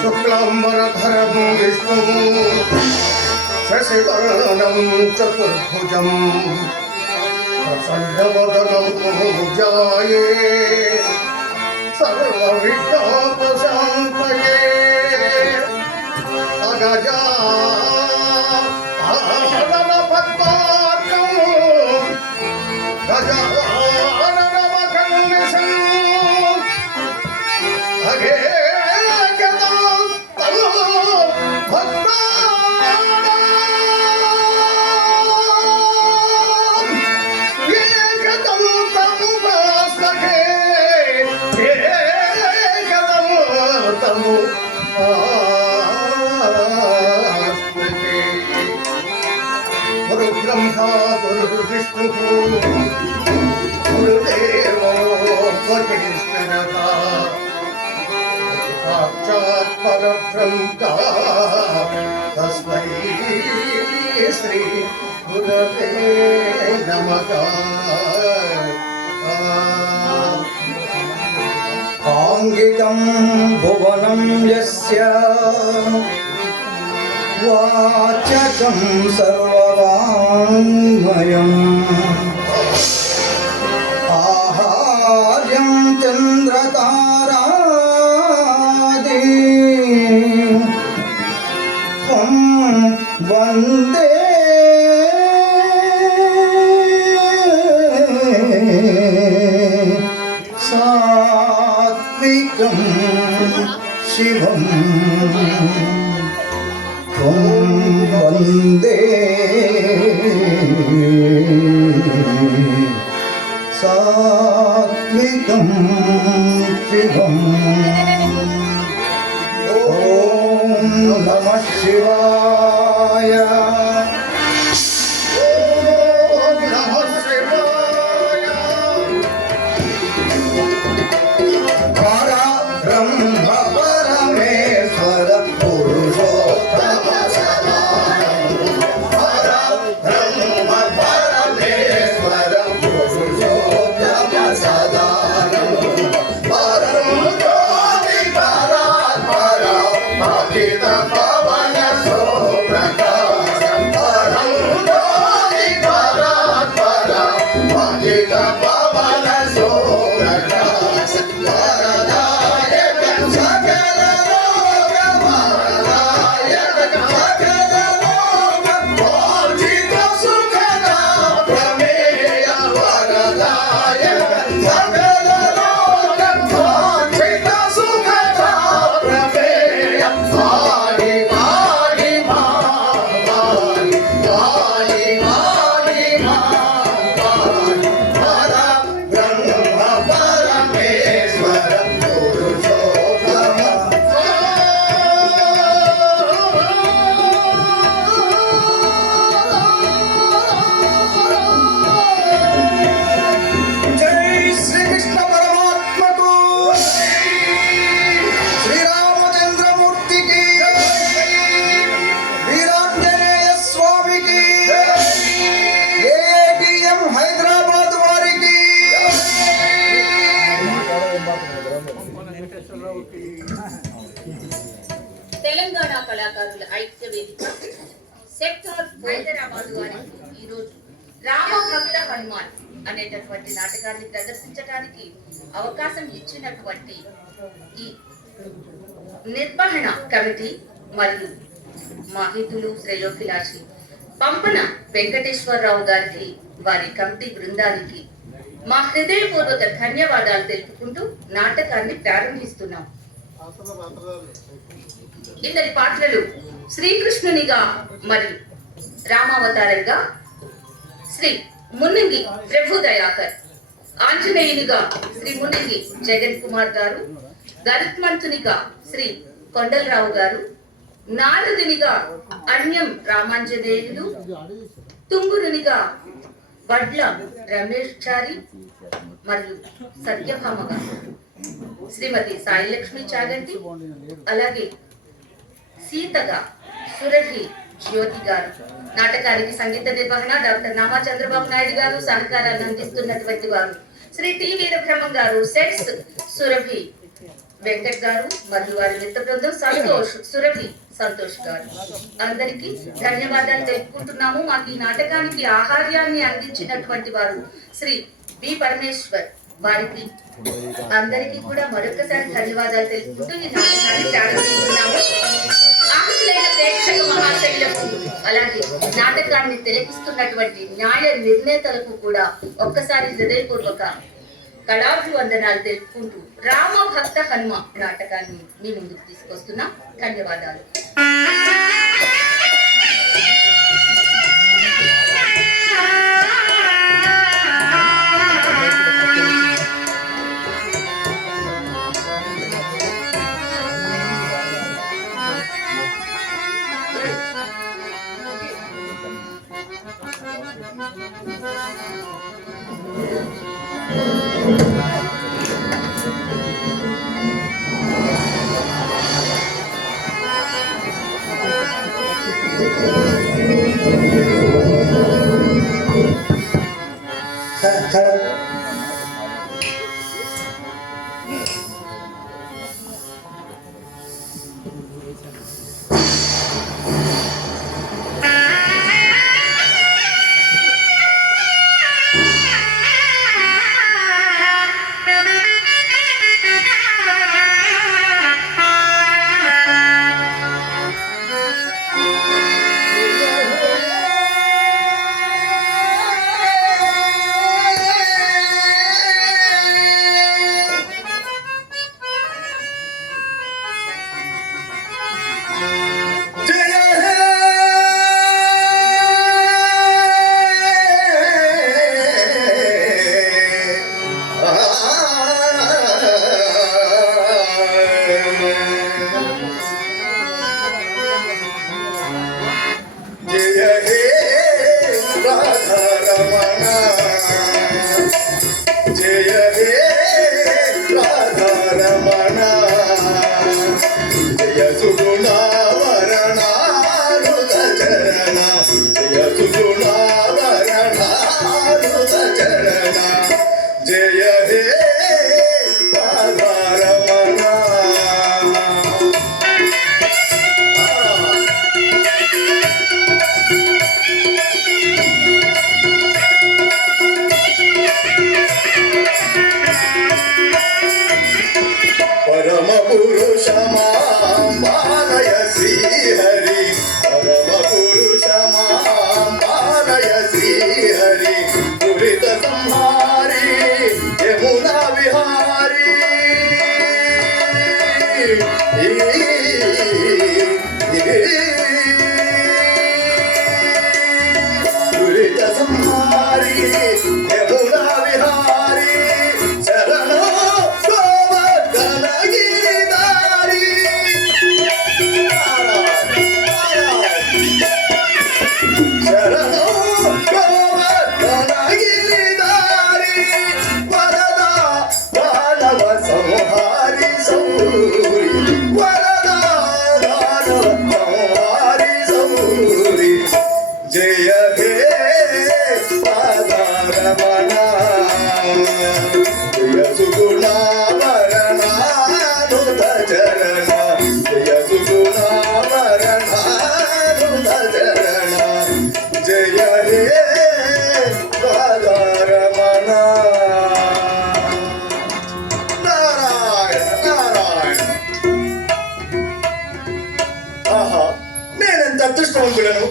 శుక్లాంబరధరం విష్ణుం శశివర్ణం చతుర్భుజం ప్రసన్నవదనం ధ్యాయే సర్వవిఘ్నోపశాంతయే అగజా ఆనన పద్మార్కం గజాననమకర్నిశం అగే गुरुब्रह्मा गुरुर्विष्णुः गुरुदेवो महेश्वरः साक्षात् परब्रह्म तस्मै श्री गुरवे नमः। आंगिकं भुवनं यस्य वाचकं सर्ववाङ्मयम् आहार्यं चन्द्रतारादि त्वं वन्दे सात्विकं शिवम् वन्दे सात्विकं शिवम्। ॐ नमः शिवाय। తెలంగాణ కళాకారుల ఐక్య వేదిక సెక్టార్ హైదరాబాద్ వారికి ఈరోజు రామభక్త హనుమాన్ అనేటటువంటి నాటకాన్ని ప్రదర్శించడానికి అవకాశం ఇచ్చినటువంటి ఈ నిర్వహణ కమిటీ మరియు మాహితులు శ్రేయోభిలాషి పంపన వెంకటేశ్వరరావు గారికి వారి కమిటీ బృందానికి మా హృదయపూర్వక ధన్యవాదాలు తెలుపుకుంటూ నాటకాన్ని ప్రారంభిస్తున్నాం. ఇతని పాత్రలు శ్రీకృష్ణునిగా మరియు రామావతారంగా శ్రీ మున్నంగి ప్రభు దయాకర్, ఆంజనేయునిగా శ్రీ మున్నంగి జగన్ కుమార్ గారు, గరుత్మంతునిగా శ్రీ కొండలరావు గారు, నారదునిగా అన్యం రామాంజనేయులు, తుంగురునిగా వడ్ల రమేష్ చారి మరియు సత్యభామ గారు, శ్రీమతి సాయిలక్ష్మి చాగంటి, అలాగే సీతగా సురభి జ్యోతి గారు. నాటకానికి సంగీత నిర్వహణ డాక్టర్ నామా చంద్రబాబు నాయుడు గారు. సహకారాన్ని అందిస్తున్నటువంటి వారు శ్రీ టి వీరబ్రహ్మం గారు. సెట్స్ సురభి వెంకట్ గారు మరియు వారి మిత్ర బృందం సురభి సంతోష్ గారు. అందరికీ ధన్యవాదాలు తెలుపుకుంటున్నాము. మాకు ఈ నాటకానికి ఆహార్యాన్ని అందించినటువంటి వారు శ్రీ బి పరమేశ్వర్ వారికి అందరికీ కూడా మరొకసారి ధన్యవాదాలు తెలుపుకుంటూ ఈ నాటకాన్ని ప్రారంభిస్తున్నాము. ఆహుతులైన ప్రేక్షక మహాశైలకు అలాగే నాటకాన్ని తిలకిస్తున్నటువంటి న్యాయ నిర్ణేతలకు కూడా ఒక్కసారి హృదయపూర్వక కళాభివందనాలు తెలుపుకుంటూ రామ భక్త హనుమ నాటకాన్ని మీ ముందుకు తీసుకొస్తున్నాం. ధన్యవాదాలు. అదృష్టవంతులను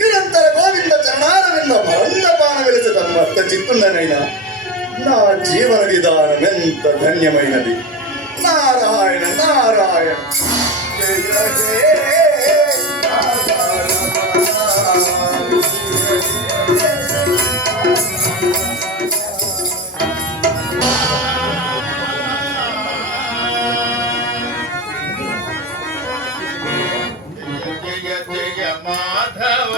నిరంతర గోవింద చరణారవింద మరందపాన వెలిసి తన్మత్త చిత్తుండనైనా నా జీవన విధానం ఎంత ధన్యమైనది. నారాయణ నారాయణ జయ జయ జయ జయ జయ మాధవ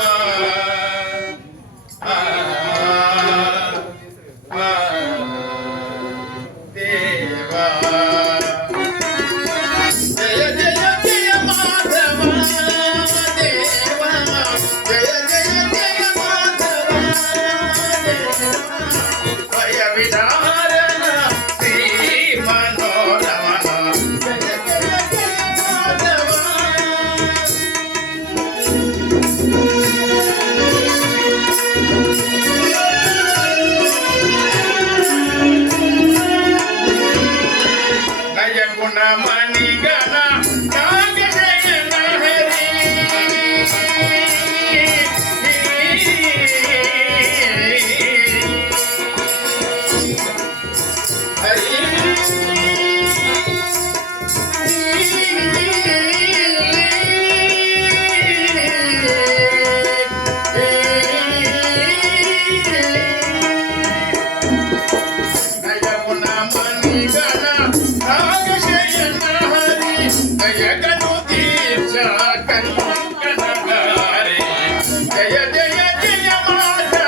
జయ జయ జయ మాధవ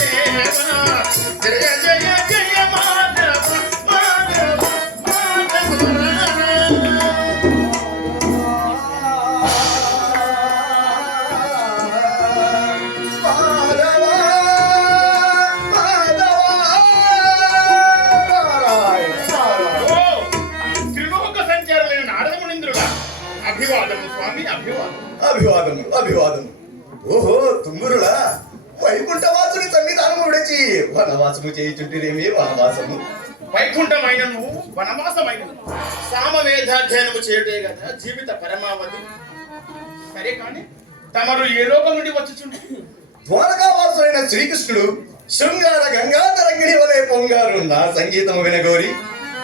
దేవా జయ జయ జయ మాధవ మాధవ ఓ త్రిలోక సంచారులైన నారదమునింద్రుడా అభివాదము స్వామి అభివాదం అభివాదము. ఓహో తుంగురులా వైకుంఠవాసుని సన్నిధానము విడిచి వనవాసము చేయుచుంటిరేమి వనవాసము. వైకుంఠమైనను వనవాసమైనను సామవేదాధ్యయనము చేయుటే కదా జీవిత పరమావధి. సరే కాని తమరు ఏ లోకం నుండి వచ్చుచుండి? ద్వారకావాసుడైన శ్రీకృష్ణుడు శృంగార గంగాధరంగిణి వలె పొంగారు నా సంగీతము వినగోరి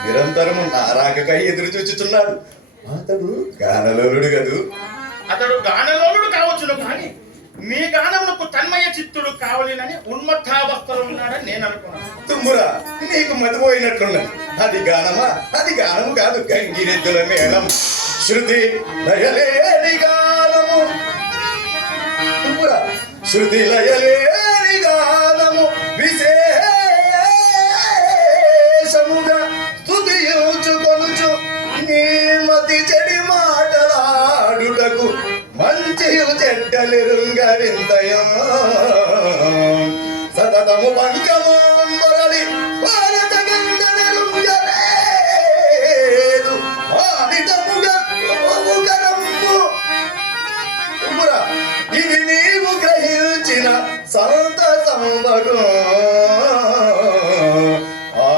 నిరంతరము నారాకకై ఎదురు చూచుచున్నాడు. అతడు గానలోలుడు గదు. అతడు గానలోలుడు కావచ్చును కానీ మీ గానమునకు తన్మయ చిత్తుడు కావలేనని ఉన్మత్తావస్థలో ఉన్నాడని నేను అనుకున్నాను. తుమ్మురా నీకు మతిపోయినట్లున్నది. అది గానమా? అది గానము కాదు, గంగిరెద్దుల మేళం. శృతి లయలేని గానము. తుమ్మురా శృతి లయలేని గానము విశేషముగా స్తుతించుకొనుచు నీ మతి చెడి మాటలాడుటకు మంచి చెడ్డలిరుంగరింతయం సతతము పంచమంబరలి భారత గంగనరుంగలేదు ఆదితముగా ఉపముగరంబు. తుమ్మురా ఇది నీవు గ్రహించిన సంతసంబగు. ఓ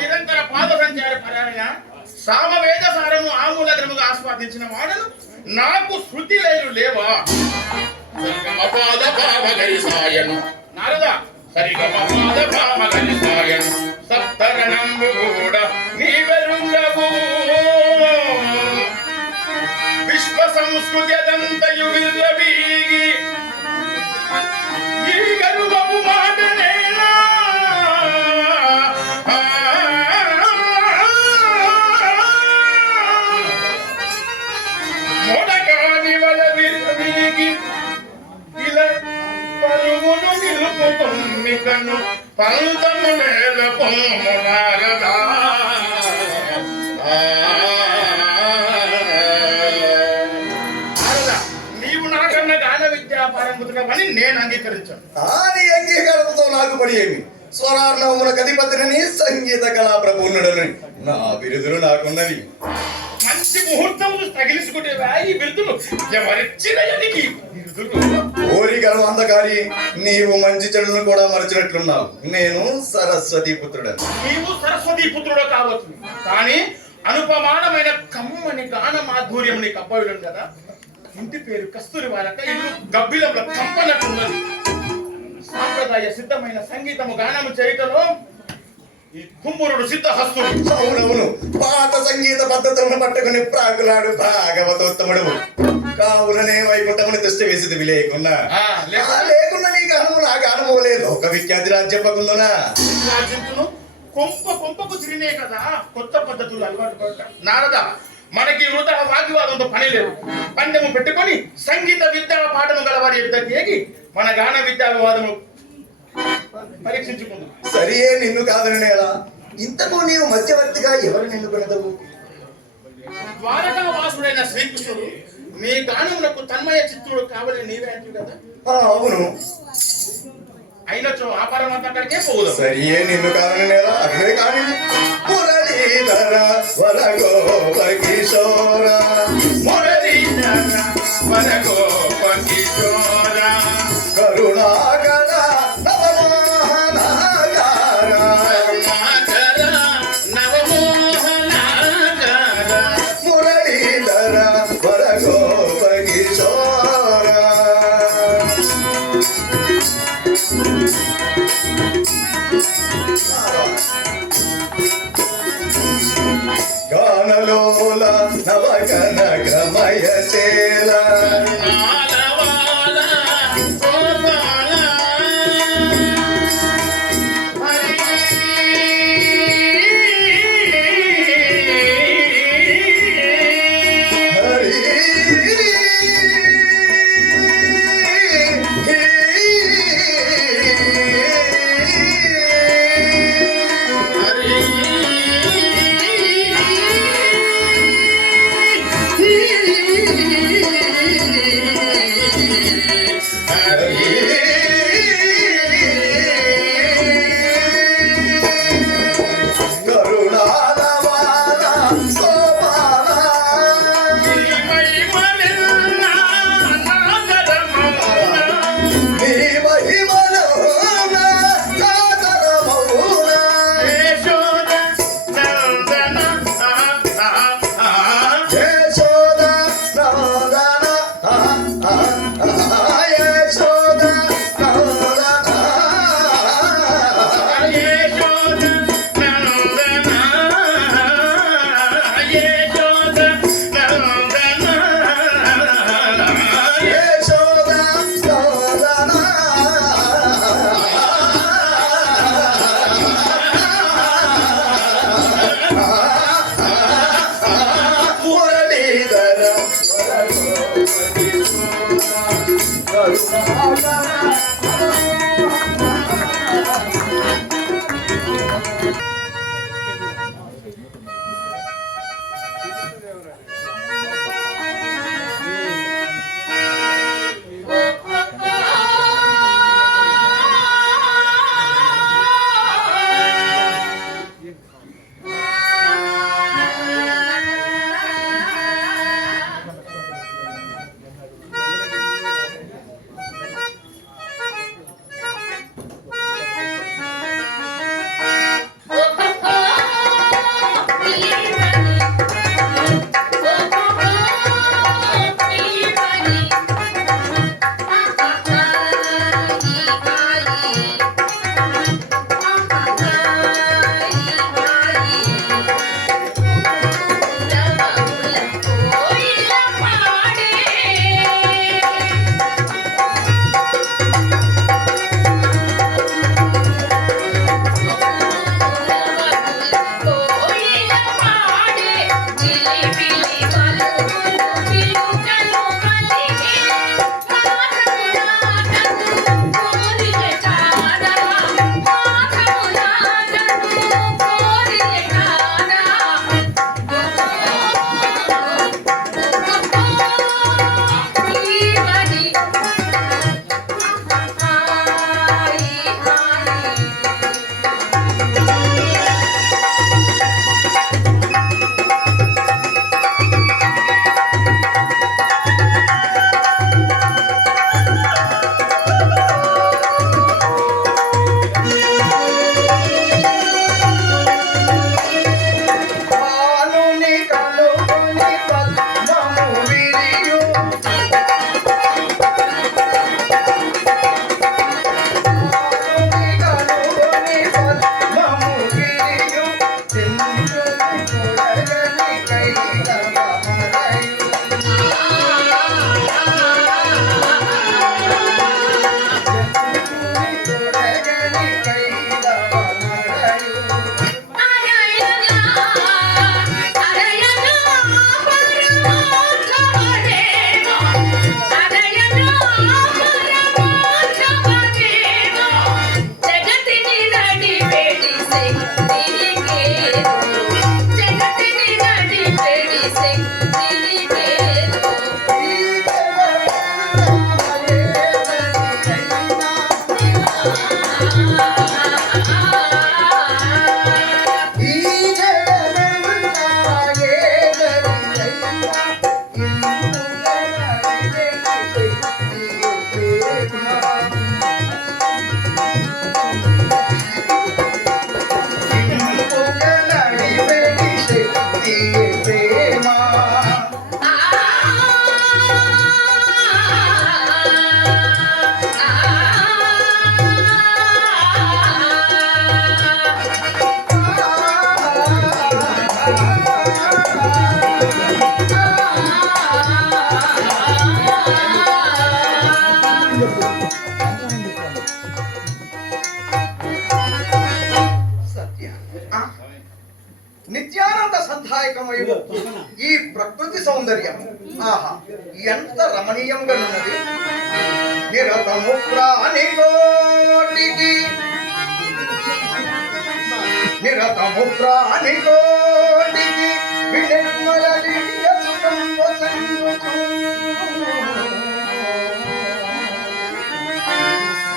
నిరంతర పాద సంచార పరాయణ సామవేద సారము ఆమూలగ్రముగా ఆస్వాదించిన వాడను నాకు శృతి లయలు లేవా? సరిగమ పాద భామగరి సాయను నారద సరిగమ పాద భామగరి సాయను సప్తరణంబు కూడా నీవెరుంగవు విశ్వ సంస్కృతి అదంతయు విర్రవీగి ఈ గరువపు మాటనేనా మొదగాని వల విర్రవీగి ఇలా పరుగును నిలుపుకొన్నికను పంతము నేల పొమ్ము నారదా. నారదా, నీవు నాకన్నా గాన విద్యా పారంగతుడవని నేను అంగీకరించాను. ఆని అంగీకారంతో నాకు పడి ఏమి? స్వరార్ణవమునకు అధిపతిని సంగీత కళా ప్రపూర్ణుడని నా బిరుదులు నాకున్నవి. మంచి ముహూర్తం తగిలించుకుంటేవా ఈ బిరుదులు? ఎవరిచ్చిన ఎదిగి బిరుదులు? కోరికలు అందకారి నీవు మంచి చెడును కూడా మరచినట్లున్నావు. నేను సరస్వతి పుత్రుడని. నీవు సరస్వతి పుత్రుడు కావచ్చు కానీ అనుపమానమైన కమ్మని గాన మాధుర్యం నీకు అబ్బవిలం కదా. ఇంటి పేరు కస్తూరి వారక ఇల్లు గబ్బిలంలో కంపనట్టున్నది. సాంప్రదాయ సిద్ధమైన సంగీతము గానము చేయటంలో ఈ తుమ్మురుడు సిద్ధహస్తుడు. అవునవును, పాత సంగీత పద్ధతులను పట్టుకుని ప్రాకులాడు భాగవతోత్తముడు. కావుననే వైకుంఠముని దృష్టి వేసిదివి లేకున్నా లేకున్నా నీ గానము నా గానము లేదు ఒక విఖ్యాతి రాజ్యపకుందునా రాజించును కొంప కొంపకు తిరినే కదా కొత్త పద్ధతులు అలవాటు పడ్డా. నారద మనకి వృధ వాగ్వివాదంతో పని లేదు. పందెము పెట్టుకొని సంగీత విద్యా పాఠము గలవారి ఎదుట ఏగి మన గాన విద్యా వివాదము పరీక్షించుకుందాం. సరియే నిన్ను కాదని నేలా ఇంతకు నీవు మధ్యవర్తిగా ఎవరు నిన్ను కొనదవు? ద్వారకా వాసుడైన శ్రీకృష్ణుడు నీ గానములకు తన్మయ చిత్తుడు కావాలని నీవే అంటారు కదా. అవును, అయినచో ఆపారం అంతా అక్కడికే పోదాం. సరియే నిన్ను కాదని నేలా అదే కాని మురళీధర వరగోప కిశోర మురళీధర వరగోప కిశోర కరుణాకర నవమోహనాకార నవమోహనాకార మురళీధర వరగోప కిశోర గానలోల నవకనకమయ చేల నాలవాల గోపాల ఆహా ఎంత రమణీయంగా ఉన్నది. నిరతము ప్రాణికోటికి వినిర్మల దివ్య సుఖం వసంగుచు.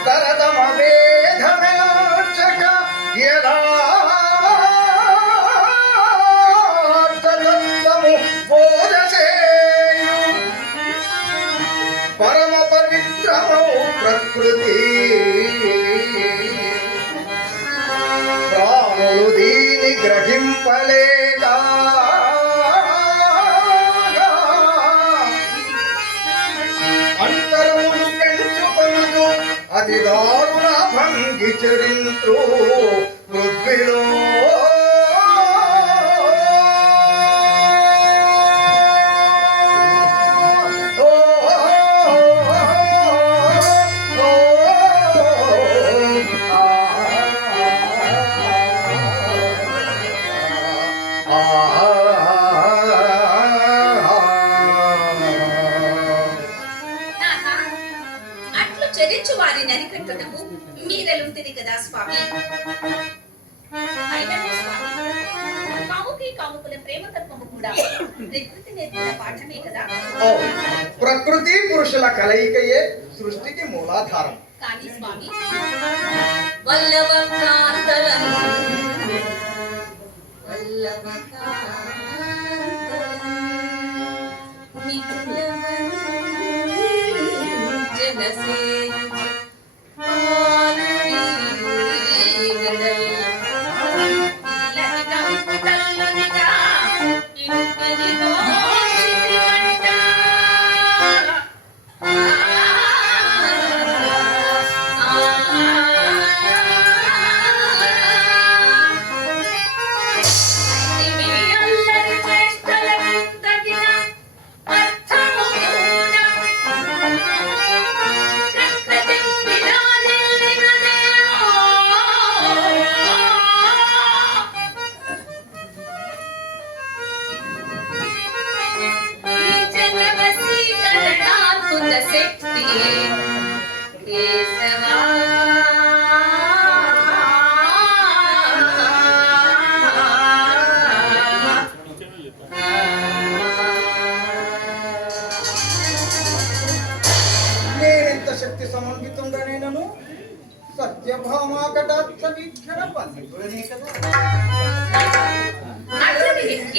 తరతమ వేదమేర్చక యథార్థతత్వము బోధచేయు పరమ పవిత్రము ప్రకృతి. ప్రాణులు దీని గ్రహింపలేక అంతరములు పెంచుకొనుచు అతి దారుణ భంగి చరింతు పృథ్వీలో. నాథ, అట్లు చెరించు వారి నరికట్టుటకు మీరెలుంటిది కదా స్వామి. అయినను స్వామి, కాముకి కాముకుల ప్రేమతత్వము కూడా ప్రకృతి నేర్పిన పాఠమే కదా. ప్రకృతి పురుషుల కలయికయే సృష్టికి మూలాధారం. కానీ స్వామి, వల్లవ కాంతలం నేనెంత శక్తి సమన్వితుండనేనను సత్యభామా కటాక్ష వీక్షణ పండితుడనే కదా.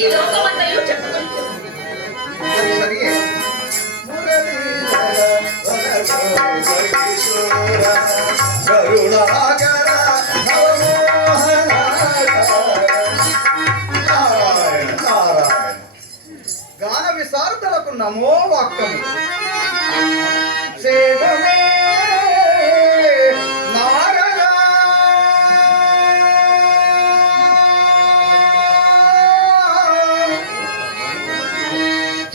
ఈ లోకమంతయు చెప్పుకొనుచు సరియే. కరుణాకర నవమోహన నారాయణ నారాయణ. గాన విశారదలకు నమో వాక్యము. సేవమే నారద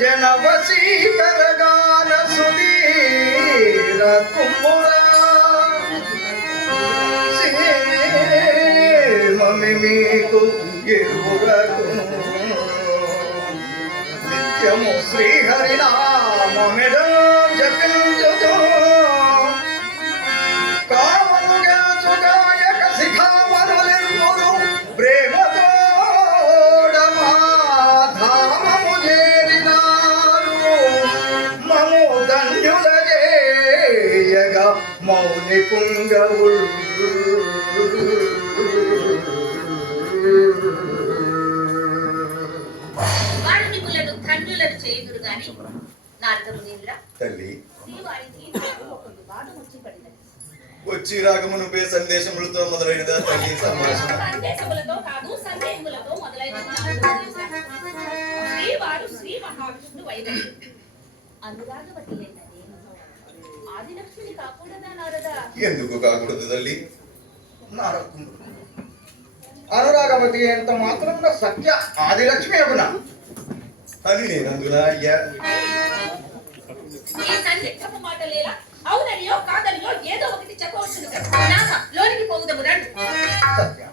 జనవసీకర గాన సుధీర కుంభురా సేమమి మీకు ఇరువురకు నిత్యము శ్రీహరినామమిదం జపించుతూ కామనుగా సుగాయక శిఖామనులెందురు ప్రేమతోడమా ధామము చేరినారు. మము ధన్యుల చేయగా మౌని పుంగవుల్ వారు మిమ్ములను ధన్యులను చేయుదురు గాని నారదమునీంద్ర, తల్లి శ్రీవారికి నాకు ఒక వివాదం వచ్చి పడినది. వచ్చి రాగమునుపే సందేశములతో మొదలైనదా తల్లి సంభాషణ? సందేశములతో కాదు, సందేహములతో మొదలైన నారదమునీంద్ర. శ్రీవారు శ్రీ మహావిష్ణు వైదవి అనురాగవతి అయినది ఆదిలక్ష్మిని కాకూడదా నారద? ఎందుకు కాకూడదు తల్లి? అనురాగవతి ఎంత మాత్రం సత్య ఆదిలక్ష్మి అగునా అని నేను అందునా అయ్యా. ఈ సందిగ్ధపు మాటలేలా? అవుననియో కాదనియో ఏదో ఒకటి చెప్పవచ్చును కదా. నాథ, లోనికి పోవుదము రండి. సత్య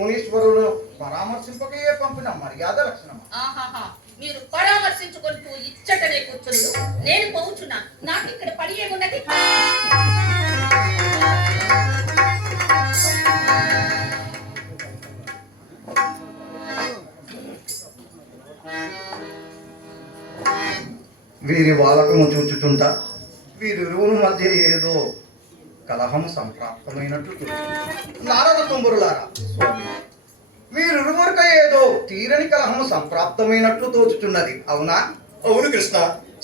మునీశ్వరుడు పరామర్శింపకయే పంపిన మర్యాద లక్షణం. ఆహాహా, మీరు పరామర్శించుకుంటూ ఇచ్చటనే కూర్చుండు. నేను పోవుచున్నా. నాకు ఇక్కడ పని ఏమున్నది? వీరి వాలకము చూచుచుంటా వీరిరువుల మధ్య ఏదో కలహం సంప్రాప్తమైనట్లు తోచుచున్నది. నారద తుంబురులారా స్వామి, వీరిరువురిక ఏదో తీరని కలహము సంప్రాప్తమైనట్లు తోచుచున్నది, అవునా? అవును కృష్ణ,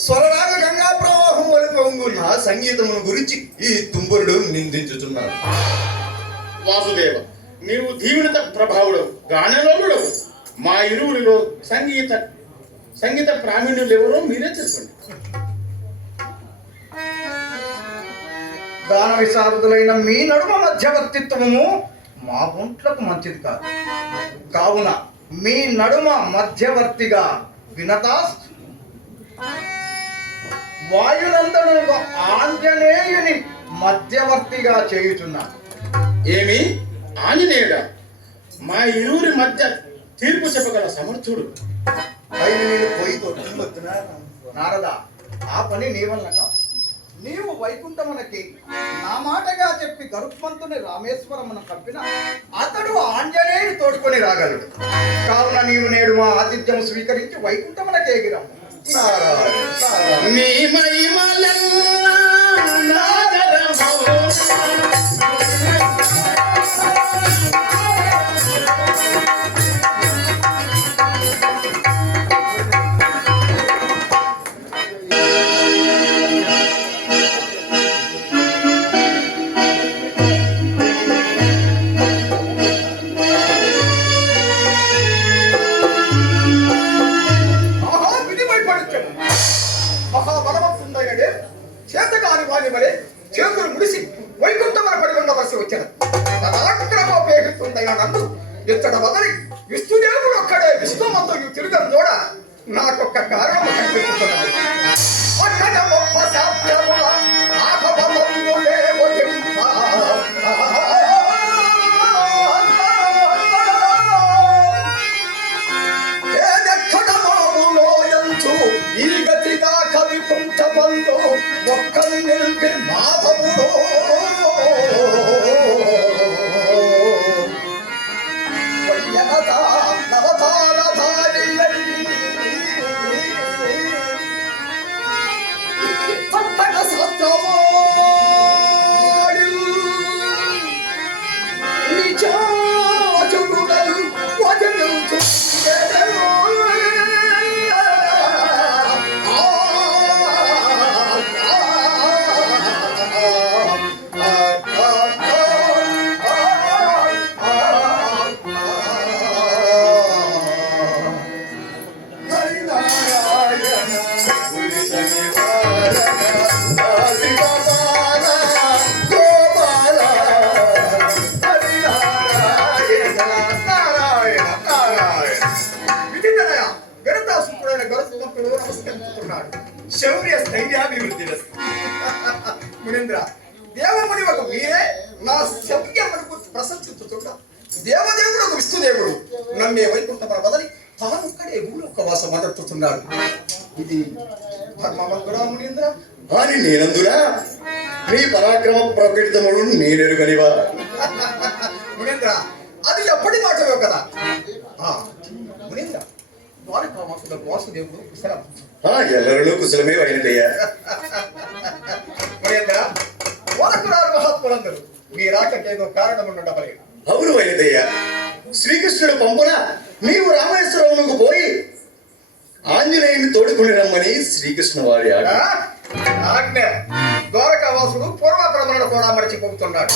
స్వరరాగ గంగా ప్రవాహం వలె పొంగున్న సంగీతమును గురించి ఈ తుంబురుడు నిందించుచున్నాడు. వాసుదేవ, నీవు దీవెనత ప్రభావుడవు, గానలోలుడవు. మా ఇరువురిలో సంగీత ప్రావీణ్యులు ఎవరో మీరే చెప్పండి. గాన విశారదులైన మీ నడుమ మధ్యవర్తిత్వము మా ఒంట్లకు మంచిది కాదు. కావున మీ నడుమ మధ్యవర్తిగా వినతా వాయునందనుగా ఆంజనేయుని మధ్యవర్తిగా చేయుచున్నాను. ఏమి ఆంజనేయుడా? మా ఇరువురి మధ్య తీర్పు చెప్పగల సమర్థుడు. పైన నేను పోయి తొట్టుతున్నా. నారద, ఆ పని నీ వల్ల కాదు. నీవు వైకుంఠమునకి నా మాటగా చెప్పి గరుత్మంతుని రామేశ్వరమును కప్పిన అతడు ఆంజనేయుని తోడుకొని రాగలడు. కావున నీవు నేడు మా ఆతిథ్యం స్వీకరించి వైకుంఠమునకి ఎగిరాము. నీ మహిమలెల్లా నాదరమో. మహాబలవంతుండయడే చేతకాని వాని వలె చేతులు ముడిసి వైకుంఠమున పడి ఉండవలసి వచ్చాను. పరాక్రమోపేక్షిస్తుండగా నన్ను ఇచ్చట వదలి విష్ణుదేవుడు ఒక్కడే విశ్వమంతయు తిరుగం చూడ నాకొక్క కారణము కనిపిస్తున్నది. అక్కడ గొప్ప శాస్త్రముల ఆపదములే ఒలింప. ఈ గతిగా కవి కుంఠమందు ఒక్కరు నిలిపి మాధవుడు శౌర్య స్థైర్యాభివృద్ధి. మునీంద్ర, దేవముని ఒక మీరే నా శౌర్యమును ప్రశంసించుతున్నా. దేవదేవుడు ఒక విష్ణుదేవుడు నన్నే వైకుంఠమున వదలి తానొక్కడే భూలోకవాస మొదలుతున్నాడు. ఇది ధర్మమంతుడా మునీంద్ర? అని నేనందునా నీ పరాక్రమ ప్రకటితముడు నేనెరుగనివా? మునీంద్ర, అది ఎప్పటి మాటవో కదా. మునీంద్ర, ద్వారకావాసులకు వాసుదేవుడు కుశలం. ఎల్లరూ కుశలమే వైనతయ్యా. మునీంద్ర, వారకురాలు మహాత్ములందరూ మీ రాకకేదో కారణం ఉండవలేదు. అవును వైనతయ్యా, శ్రీకృష్ణుడు పంపున నీవు రామేశ్వరమునకు పోయి ఆంజనేయుని తోడుకుని రమ్మని శ్రీకృష్ణ వారి ఆజ్ఞ. ద్వారకావాసుడు పూర్వప్రమణను కూడా మరచిపోతున్నాడు.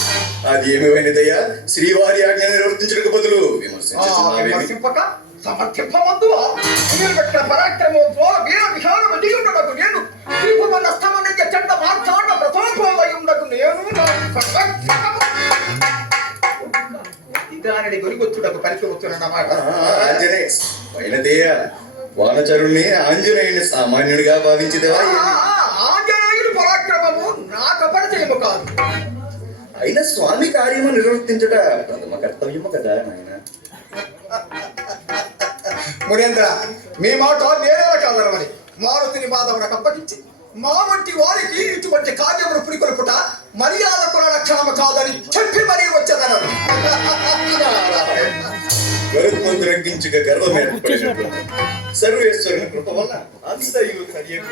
అది ఏమి వైనతయ్యా? శ్రీవారి ఆజ్ఞ నిర్వర్తించడానికి బదులు విమర్శింపక సమర్థింపమందువా? మీరు పెట్టిన పరాక్రమం ద్వారా వీర విశాల విజయుండకు నేను శ్రీభువ నష్టమనించే చెడ్డ మార్చాడ ప్రతోపయుండకు నేను దానిని గురిగొచ్చుటకు కలిసి వచ్చునన్నమాట. వైనతయ్య, వానచరుణ్ణి ఆంజనేయుని సామాన్యుడిగా భావించిదేవా? ఆంజనేయుని పరాక్రమము నాకు అపరిచయము కాదు. అయినా స్వామి కార్యము నిర్వర్తించుట ప్రథమ కర్తవ్యము కదా నాయన. మురేంద్ర, మీ మాట నేనేలా కాదనమని మారుతిని మాధవులకు అప్పగించి మా వంటి వారికి ఇటువంటి కార్యములు పురికొల్పుట మర్యాద కుల లక్షణము కాదని చెప్పి మరీ వచ్చేదన్నారు. గరుత్మంతు రంకించుక గర్వం ఏర్పడినట్లు సర్వేశ్వరుని కృప వల్ల అందయు కడియకు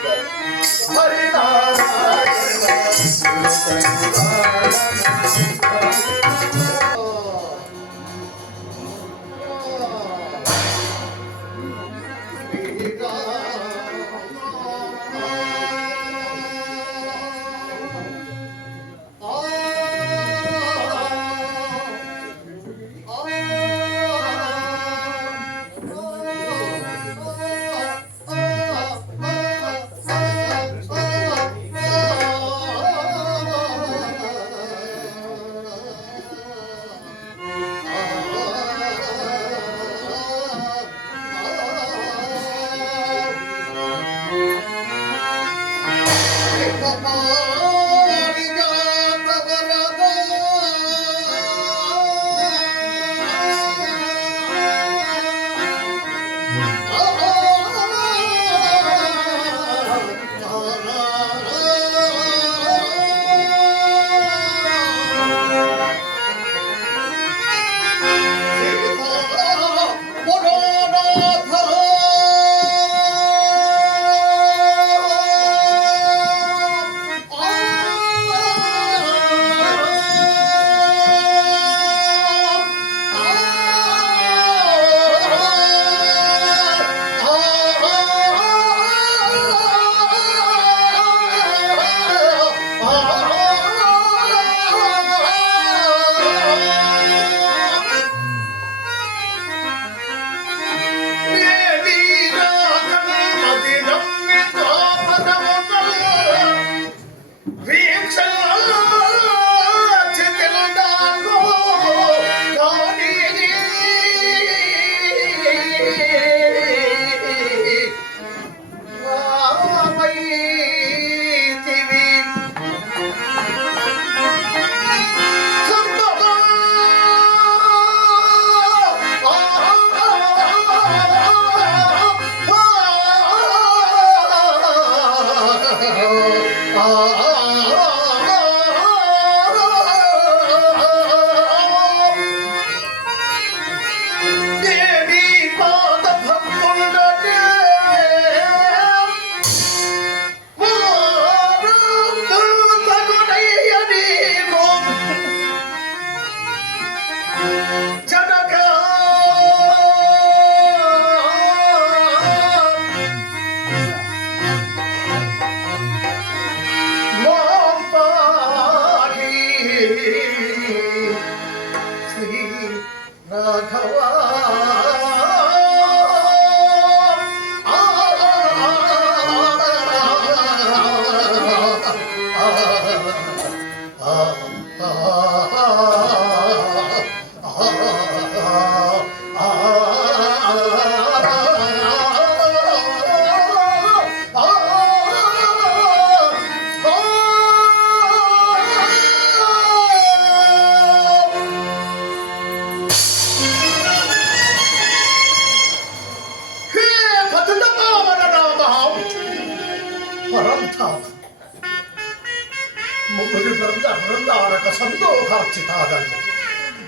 బృందారక సందోహార్చితాదన్న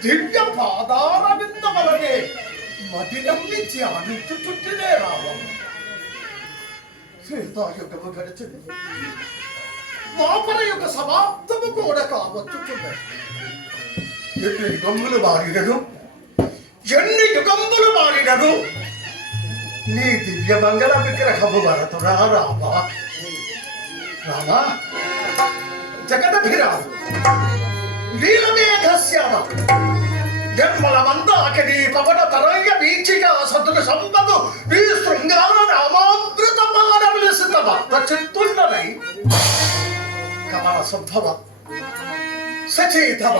దివ్య పాదార విందవలనే మదినమ్మించి అనిచ్చు చుట్టినే రావం శ్వేతాయుగము గడిచింది ద్వాపర యుగ సమాప్తము కూడా కావచ్చుచున్నది. ఎన్ని యుగములు మారినను నీ దివ్య మంగళ విగ్రహము వరతురా రామా. రామా జగదభిరామ నీలమేఘశ్యామ నిర్మల మందాకిని పవన తరంగ వీచిక సతుల సంపదు ఈ శృంగార రామామృత మానవలసిత భక్త చిత్తున్నై కమల సంభవ సచేతవ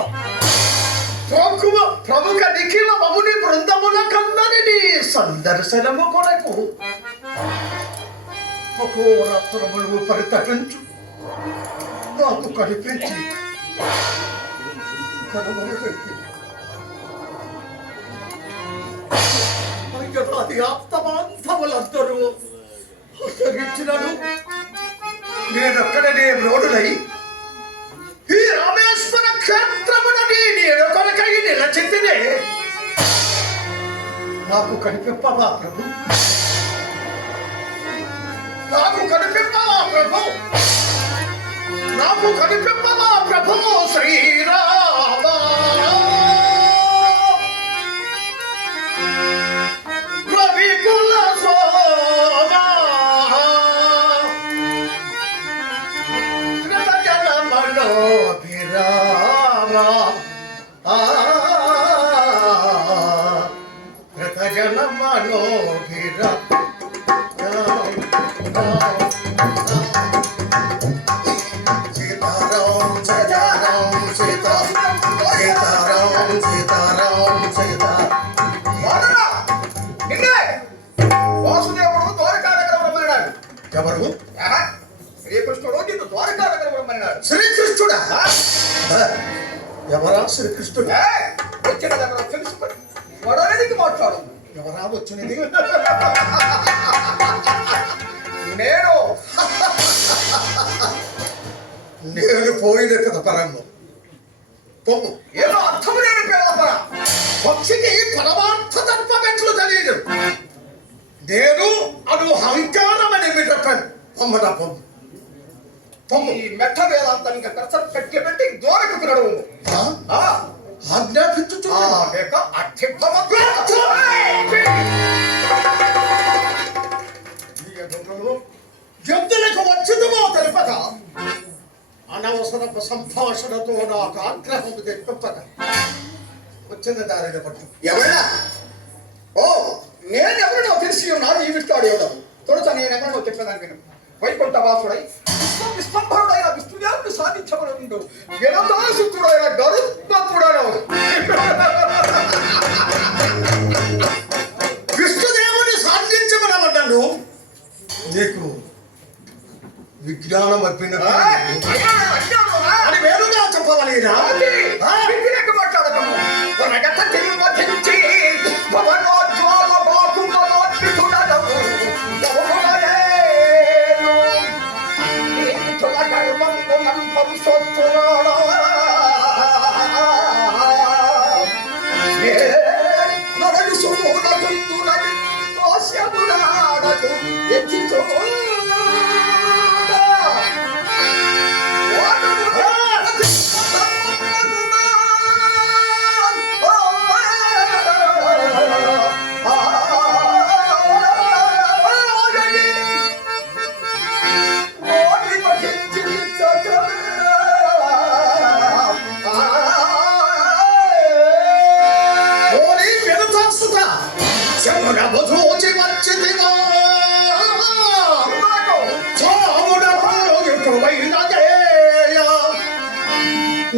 ప్రముఖ నిఖిల మముని బృందముల కందని నీ సందర్శనము కొరకు అహోరాత్రములు పరితపించు నాకు కనిపించి కనుమరుగైతే అది ఆప్తమాంతములందరూ హస్తగించినను నేనొక్కడనే రోడ్డునై ఈ రామేశ్వర క్షేత్రమునని నేను కొనకై నిలచెందినే నాకు కనిపింపవా ప్రభు, నాకు కనిపింపవా ప్రభు, నాకు కనిపింపవా ప్రభు శ్రీరామ. రవికుల సోమ కృతజనమనోభిరామ కృతజనమనోభిరామ. సీతారాం సీతారాం సీతా సీతారాం సీతారాం సీతా. వాసుదేవుడు ద్వారకా నగరం రమ్మన్నాడు. ఎవరు? శ్రీకృష్ణుడు నిన్ను ద్వారకా నగరం రమ్మన్నాడు. శ్రీకృష్ణుడా? ఎవరా శ్రీకృష్ణుడు? వచ్చిన దగ్గర తెలుసుకొని వడనికి మాట్లాడు. ఎవరా వచ్చినది? నేను నేను పోయిన కదా పరము పొమ్ము. ఏదో అర్థం లేని పేదపర పక్షికి పరమార్థ తత్వమెట్లు తెలియదు. నేను అను అహంకారమని చెప్పాను. పొమ్మట పొమ్ము పొమ్ము. ఈ మెట్ట వేదాంతానికి కర్సర్ కట్టెబెట్టి ద్వారకకు నడువు. ఆజ్ఞాపించు జంతులకు వచ్చినమో తెలుపక అనవసరపు సంభాషణతో నాకు ఆగ్రహం తెప్పక వచ్చిన దారిన పట్టు. ఎవరైనా ఓ నేనెవరినో తెలిసి ఉన్నాను. ఈ విష్ణుడు ఎవడవు తొలుత నేనెవరినో చెప్పేదాన్ని విను. వైకుంఠవాసుడై విస్తంభరుడైన విష్ణుదేవుడు సాధించబడు వినతాసుతుడైన గరుత్మంతుడైన విష్ణుదేవుని సాధించబడమన్నాను. నీకు విజ్ఞానం అప్పిన అని వేరుగా చెప్పవలేదా? మాట్లాడకము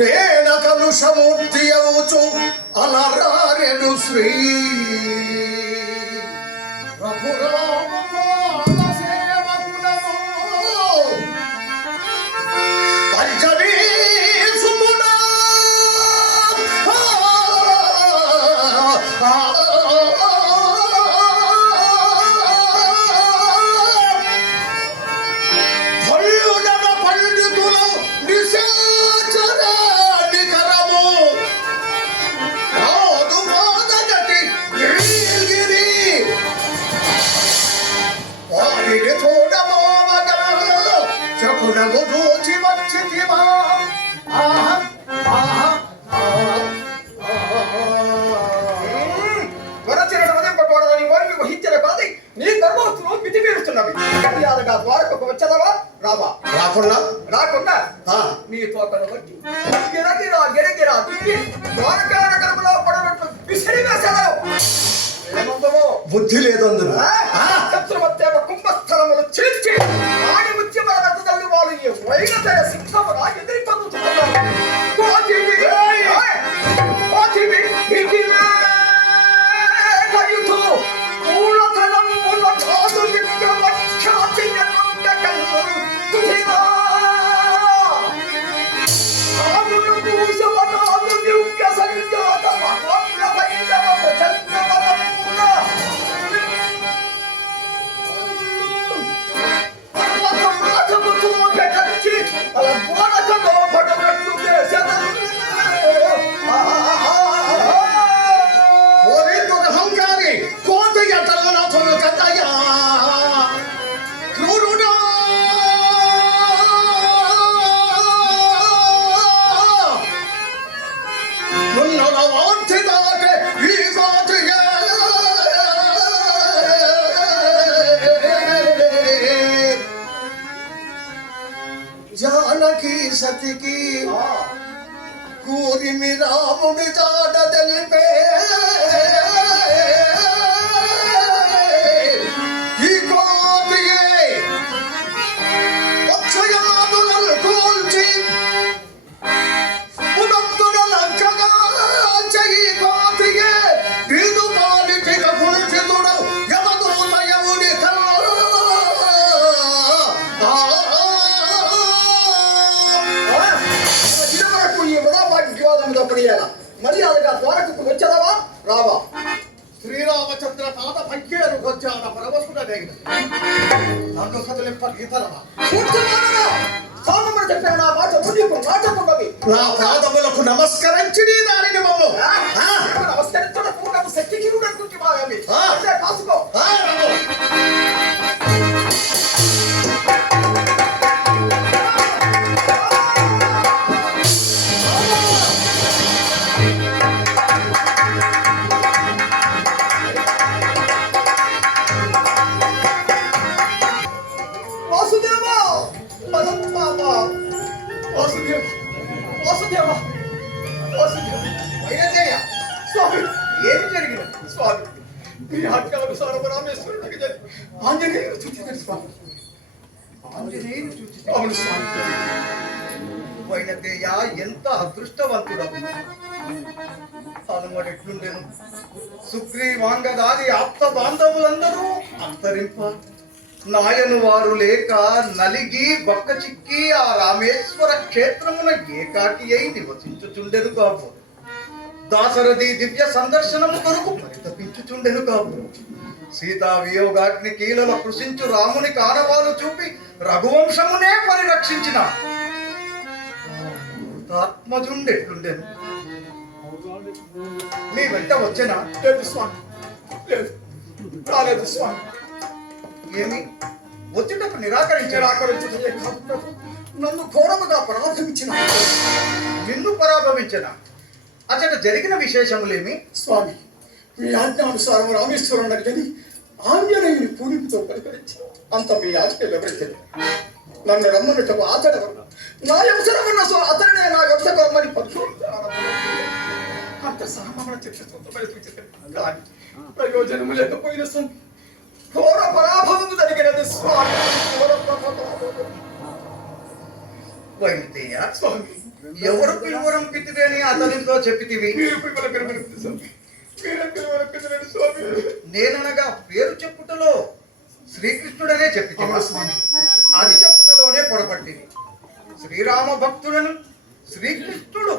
నేన కలుషమూర్తి అవుచు అలరారెడు శ్రీ ప్రభురామ సేవకుడము పంచమీ సుముడా ద్వారకకు వచ్చేదవా రావా? రాకుండా రాకుండా నీ తోకను బట్టి గిరగిరా గిరగిరా తిరిగి ద్వారకా నగరంలో పడనట్లు విసిరి వేసేదావు. ఏమందవో బుద్ధి లేదందున శత్రువత్తేవ కుంభస్థలములు చీల్చి ఆడి ఉద్యమ రథదల్లు వాళ్ళు ఈ వైనతయ సిద్ధముగా ఎదిరి పొందుతున్నారు. జానకి సతికి కూరిమి రాముడి చాట తెలిపే ఈ కోతియే పక్షయాదులను కూల్చి పునఃపున లంకగా చెయ్యి కోతియే వీడు పాలిటిక పుణితుడు యమదూతయముని మర్యాదగా ద్వారకకు వచ్చావా రావా? శ్రీరామచంద్ర తాత పంకేరు వచ్చాన పరవశుడ నన్ను కదిలింప గీతలవా సామమును చెప్పిన నా మాట ముందుకు నాటకుండవి నా పాదములకు నమస్కరించి దానిని మమ్ము నమస్కరించడం నాకు శక్తికి అనుకుంటే బాగా కాసుకో. స్వామి ఏమి జరిగినది? స్వామి మీ ఆజ్ఞానుసారం రామేశ్వరుడికి ఆంజనేయుడు చూచినాడు స్వామి. ఆంజనేయుడు చూచినాడు. అవును స్వామి. వైనతేయ ఎంత అదృష్టవంతుడవు. హనుమడు ఎట్లుండెను? సుగ్రీవాంగదాది ఆప్త బాంధవులందరూ అంతరింప నాయను వారు లేక నలిగి బక్క చిక్కి ఆ రామేశ్వర క్షేత్రమున ఏకాకి అయి నివసించుచుండెను కాపు. దాశరథి దివ్య సందర్శనము కొరకు పరితపించుచుండెను కాపు. సీతా వియోగాగ్ని కీలల కృషించు రాముని కానవాలు చూపి రఘువంశమునే పరిరక్షించిన ఆత్మజుండెట్లుండెను. మీ వెంట వచ్చేనా? లేదు స్వామి, లేదు, రాలేదు స్వామి. ఏమి వచ్చేటప్పుడు నిరాకరించే నన్ను ఘోరముగా పరాభవించిన. నిన్ను పరాభవించిన అచ్చట జరిగిన విశేషములేమి? స్వామి, మీ ఆజ్ఞానుసారం రామేశ్వరం అడిగని ఆంజనేయుని పూనిపుతో పలికరించి అంత మీ ఆజ్ఞ వివరించదు. నన్ను రమ్మన్నట్టు ఆచరణ నా అవసరమున్న అతనే నా వ్యవసరమని అంత సామాన్య కానీ ప్రయోజనము లేకపోయిన స్వామి, ఘోర పరాభవము జరిగినది స్వామి. వైద్య స్వామి, ఎవరు పిలువరం పితిదేని అతనితో చెప్పితివి? నేననగా పేరు చెప్పుటలో శ్రీకృష్ణుడనే చెప్పితివా? అది చెప్పుటలోనే పొరపట్టింది. శ్రీరామ భక్తుడను శ్రీకృష్ణుడు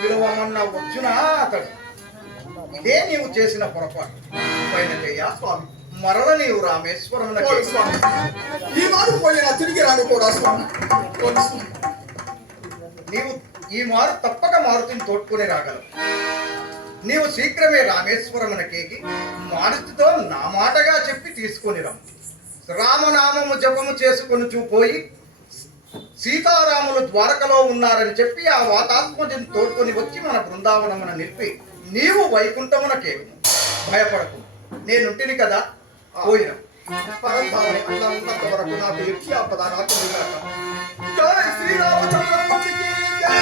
పిలువమన్న వచ్చున అతడు. ఇదే నీవు చేసిన పొరపాటు. వైనతేయ స్వామి, మరల నీవు రామేశ్వరం స్వామి ఈ మారు పోయినా తిరిగి రాను కూడా స్వామి. నీవు ఈ మారు తప్పక మారుతిని తోడ్కొని రాగలవు. నీవు శీఘ్రమే రామేశ్వరమునకేగి మారుతితో నా మాటగా చెప్పి తీసుకొని రా. రామనామము జపము చేసుకొని చూపోయి సీతారాములు ద్వారకలో ఉన్నారని చెప్పి ఆ వాతాత్మజను తోడ్కొని వచ్చి మన బృందావనమున నిలిపి నీవు వైకుంఠమునకే. భయపడకు, నేనుంటిని కదా. పోయిన పరంధామని అట్లా ఉన్నంత వరకు నాకు ఎక్కి ఆ పదార్థ జై శ్రీరామచంద్రమూర్తికి జై.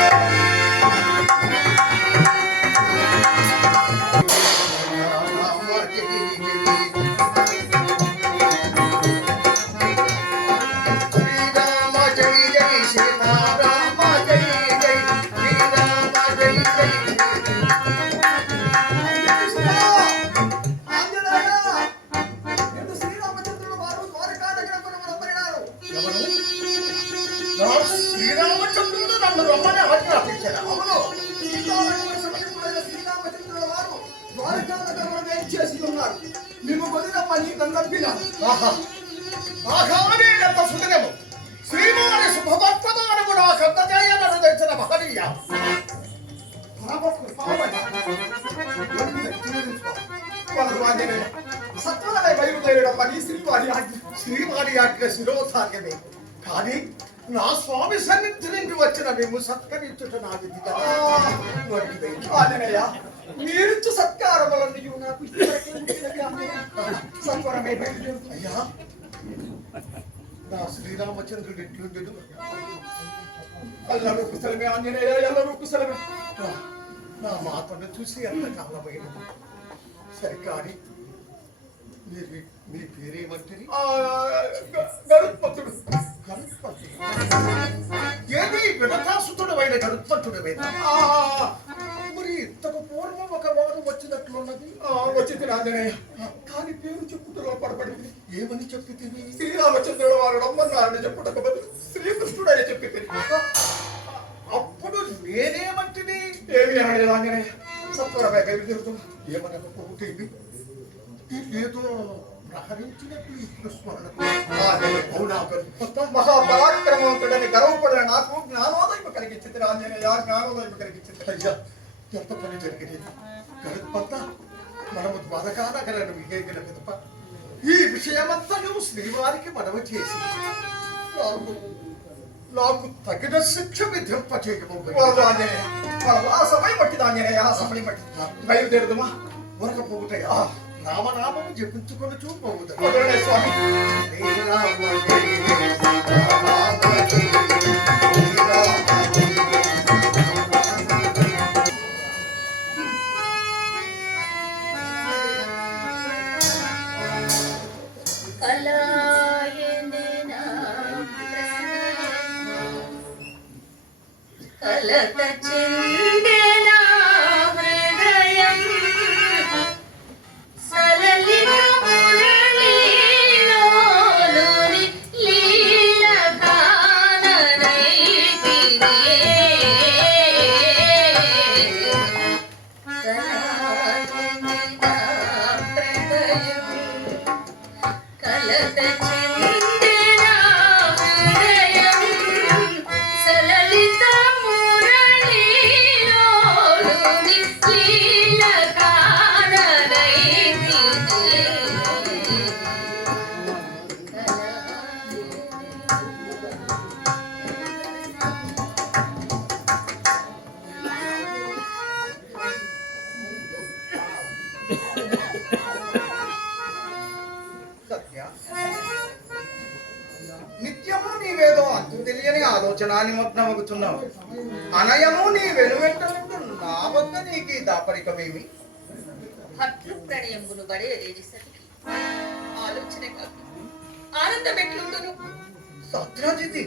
శ్రీరామచంద్రుడు నన్ను రమ్మని ఆజ్ఞాపించాడు. అవును, శ్రీరామచంద్రుల వారు ద్వారకానగరంలో వేంచేసి ఉన్నారు. మేము వదిలమ్మని నన్నప్పినాను. ఆహారేనంత సుదినము శ్రీమాని శుభవర్తమానము నా కర్తజయనను తెచ్చిన మహనీయ. సత్వరమే బయలుదేరడమ్మని శ్రీవారి ఆజ్ఞ శిరోధార్యమే. కానీ నా స్వామి సన్నిధి నుండి వచ్చిన మేము సత్కరించుట నా విధి కదా. ఆంజనేయ, మీరిచ్చు సత్కారములన్నీ నాకు సత్వరమే బయలుదేరు. అయ్యా, నా శ్రీరామచంద్రుడు ఎట్లుండెను? అల్లరు కుశలమే ఆంజనేయ, ఎల్లరూ కుశలమే. నా మాతను చూసి ఎంత కాలమైనది. సరే కానీ మీ పేరేమంటారు? గరుత్మంతుడు. గరుత్మంతుడు ఏది వినతాసుతుడమైన గరుత్మంతుడమైన? మరి ఇంతకు పూర్వం ఒక వాడు వచ్చినట్లున్నది. వచ్చింది ఆంజనేయ, కానీ పేరు చెప్పుటలో పడబడింది. ఏమని చెప్పితివి? శ్రీరామచంద్రుడు వారు రమ్మన్నారని చెప్పుటకు బదులు శ్రీకృష్ణుడు అని చెప్పి. అప్పుడు నేనేమంటిని? ఏమి అనలేదు ఆంజనేయ. సత్వరమే బయలుదేరుతున్నా. ఏమనకపోతే ఏదో ప్రహరించినట్లు మహాపరాక్రమవంతుడని గర్వపడిన నాకు జ్ఞానోదయం కలిగించింది ఆంజనేయ, జ్ఞానోదయం కలిగించింది. అయ్యా, ఎంత పని జరిగినది గరుత్మంత. మనము ద్వారకానగరను విహేగిన పిదప ఈ విషయమంతా నువ్వు శ్రీవారికి మనవి చేసి నాకు తగిన శిక్ష విధింపచేయబోదు ఆంజనేయ. ఆ సమయం పట్టింది ఆంజనేయ, ఆ సమయం పట్టింది. బయలుదేరుదమా? వరక పోగుతాయా? రామనామము జపించుకొని చూపవుతా స్వామి. కలత చెందెన హృదయం సలలిత మురళీలోని లీల గానరైతినే కలత చెందెన హృదయం సలలిత మురళీలోని లీల గానరైతినే సత్య, నిత్యము నీవేదో అంతు తెలియని ఆలోచన నిమగ్నమగుతున్నావు. అనయము నీ వెనువెంటనుండు నా వద్ద నీకు దాపరికమేమి? భక్తు ప్రణయమును బడేది సతికి ఆలోచన కాదు ఆనందం ఎట్లుండును? సత్యజితి,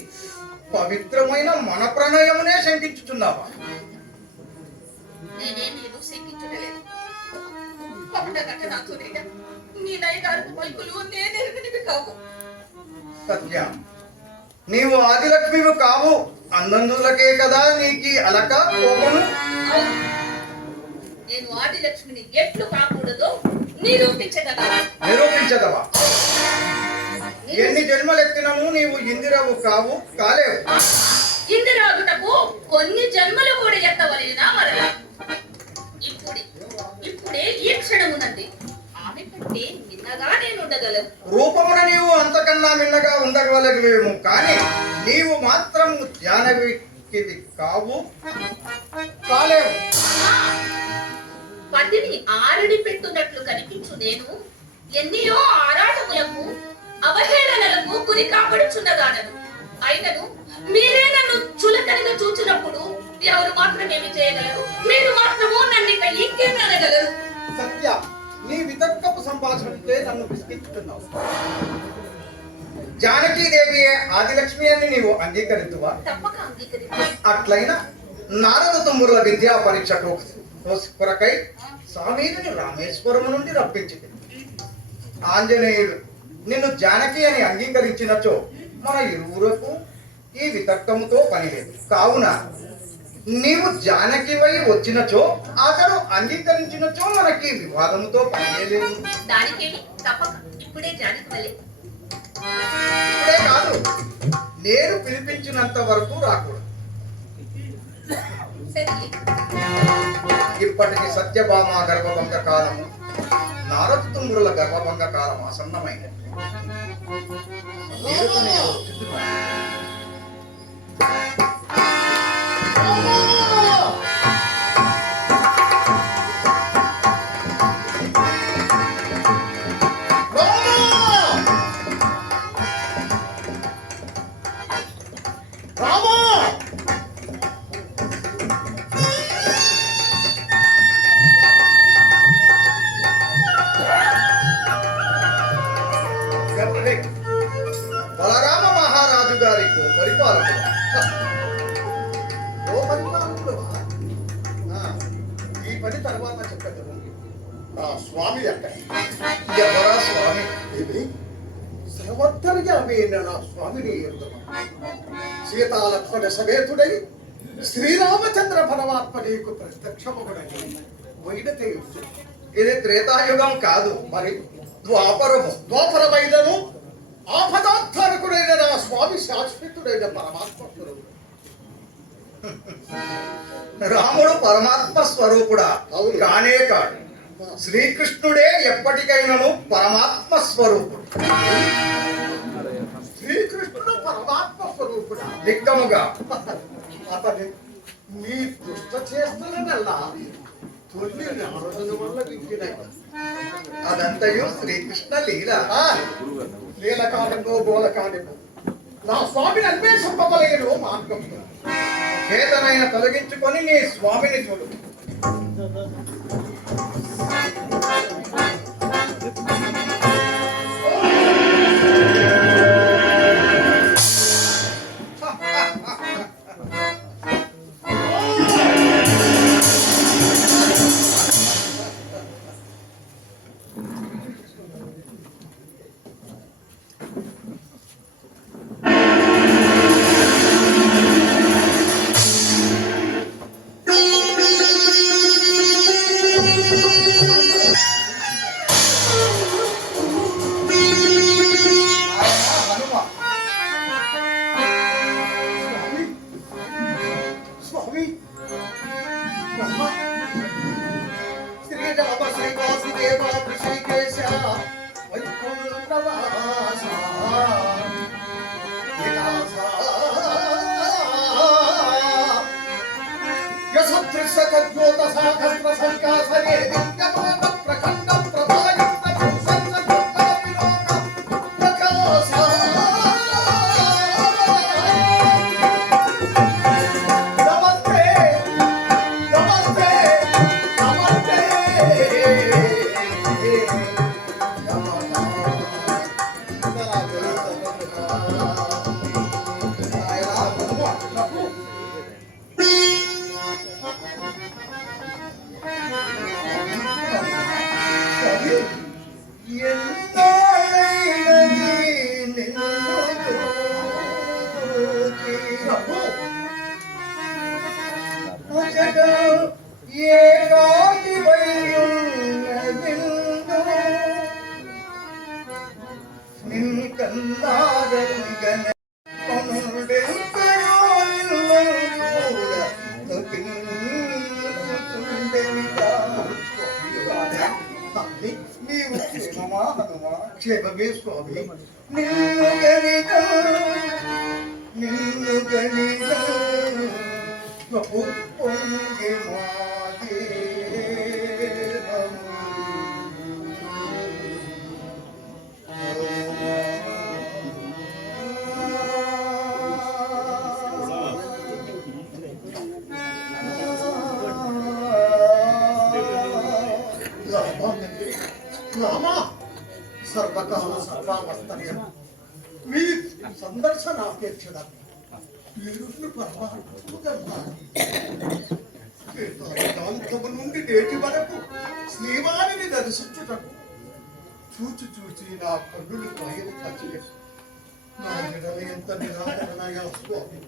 పవిత్రమైన మన ప్రణయమునే శంకించుచున్నావా? నేనే నేను శంకించుటలేదు. పపుట గట్ట నాకు నేడ నీ నయగారు పలుకులు నేనెరుగనివి కావు. సత్య, నీవు ఆదిలక్ష్మివు కావు. అందందులకే కదా నీకి అలక కోపము. అవును, నేను ఆదిలక్ష్మిని ఎట్లు కాకూడదో నిరూపించగలవా? నిరూపించదవా? ఎన్ని జన్మలెత్తినము నీవు ఇందిరవు కావు, కాలేవు. ఇందిరాగుటకు కొన్ని జన్మలు కూడా ఎత్తవలేనా మరలా? ఇప్పుడే ఈ క్షణమునంది ఆమె కంటే మిన్నగా నేను ఉండగలను. రూపమున నీవు అంతకన్నా మిన్నగా ఉండగలవేమో, కానీ నీవు మాత్రం జానవికిది కావు, కాలేవు. పతిని ఆరడి పెట్టున్నట్లు కనిపించు నేను ఎన్నియో ఆరాటములకు అవహేళనలకు గురి కాపడుచున్నదానను. అయినను మీరే నన్ను చులకనగా చూచినప్పుడు ఎవరు మాత్రం ఏమి చేయగలరు? మీరు మాత్రము నన్ను ఇక ఇంకేం అనగలరు? సత్య, నీ వితర్కపు సంభాషణతే నన్ను విసిగించుతున్నావు. జానకీదేవియే ఆదిలక్ష్మి అని నీవు అంగీకరించువా? తప్పక అంగీకరి. అట్లయినా నారద తమ్ముల విద్యా పరీక్షకు కొరకై స్వామిని రామేశ్వరము నుండి రప్పించింది. ఆంజనేయుడు నిన్ను జానకి అని అంగీకరించినచో మన ఇరువురకు ఈ వితర్కముతో పని లేదు. కావున నీవు జానకివై వచ్చినచో అతడు అంగీకరించినచో మనకి వివాదముతో పని లేదు. దానికేమి తప్పక ఇప్పుడే జానకి వలె. ఇప్పుడే కాదు, నేను పిలిపించినంత వరకు రాకూడదు. సరే, ఇప్పటికి సత్యభామ గర్భభంగ కాలము, నారద తుమ్మురుల గర్భభంగ కాలం ఆసన్నమైనది. గారి పరిపాలకుడు. ఓ పరిపాలకుడు, ఈ పని తర్వాత చెప్పగలను. నా స్వామి ఎక్కడ? ఎవరా స్వామి? ఇది సర్వత్తరిగా ఆమె నా స్వామిని ఎరుగమా. సీతాలక్ష్మణ సమేతుడై శ్రీరామచంద్ర పరమాత్మ నీకు ప్రత్యక్షమగుడని వైనతే. ఇది త్రేతాయుగం కాదు, మరి ద్వాపరము. ద్వాపరమైనను ఆపదార్థారకుడైన నా స్వామి శాశ్వతుడైన పరమాత్మ స్వరూపుడు. రాముడు పరమాత్మ స్వరూపుడా? కానే కాడు. శ్రీకృష్ణుడే ఎప్పటికైనాను పరమాత్మ స్వరూపుడు. శ్రీకృష్ణుడు పరమాత్మ స్వరూపుడా? దిక్కముగా అతని నీ దుష్ట చేస్తున్నదల్లా తొలి నారదుల వల్ల వింటినాయి. అదంతయు శ్రీకృష్ణ లీల. లీల కానిపో గోల కానిపో నా స్వామిని అన్వేషింపలేను మార్గం. చేతనైన తొలగించుకొని నీ స్వామిని చూడు. క్షేమమే స్వామి. నిన్ను గణిత పొంగి మాదే రామా సర్వకాల సర్వావస్థనీయం. మీ సందర్శనాపేక్షణ మీరు పరమాత్మ నుండి నేటి వరకు శ్రీవారిని దర్శించుటకు చూచి చూచి నా కన్నులు పైరు కచ్చి నా ఎడల ఎంత నిరాదరణయా స్వామి,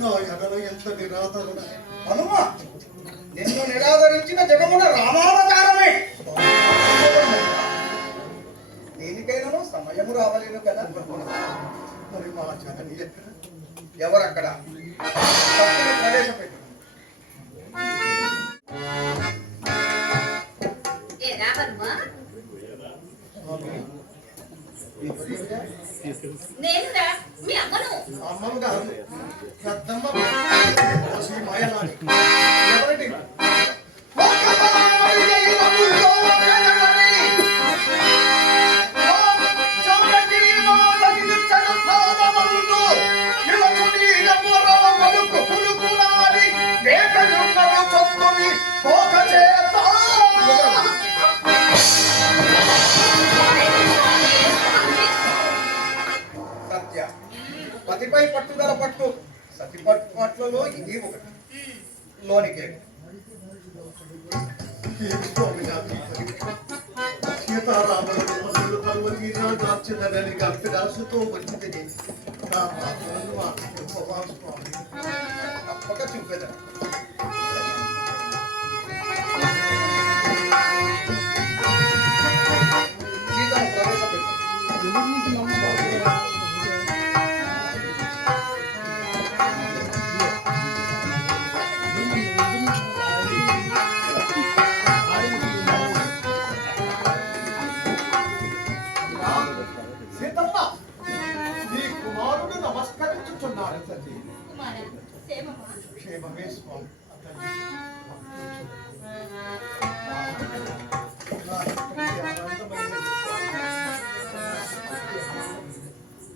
నా ఎడల ఎంత నిరాదరణ. హనుమా, నిన్ను నిరాదరించిన జగమున రామావతారమే. దేనికైనా సమయము రావలేను కదా. మరి మా జనని ఎక్కడ? ఎవరక్కడ? ప్రవేశపెట్టు. నేనురా మీ అమ్మను. అమ్మను కాదు, పెద్దమ్మ శ్రీ మాయలాడి. ఎవరండి? సత్య పతిపై పట్టుదల పట్టు సతి పట్టులో ఇది ఒకటి లోనికి సీతారాములను పనులు పర్వతీరా దార్చదని కల్పిరాసుతో వచ్చింది నా పాత్రను ఉపవాసుకోవాలి. తప్పక చూపేదా సీతను ప్రవేశపెట్టు. సీతమ్మ నీ కుమారుడు నమస్కరించుచున్నాడు తల్లి. క్షేమమే స్వామి.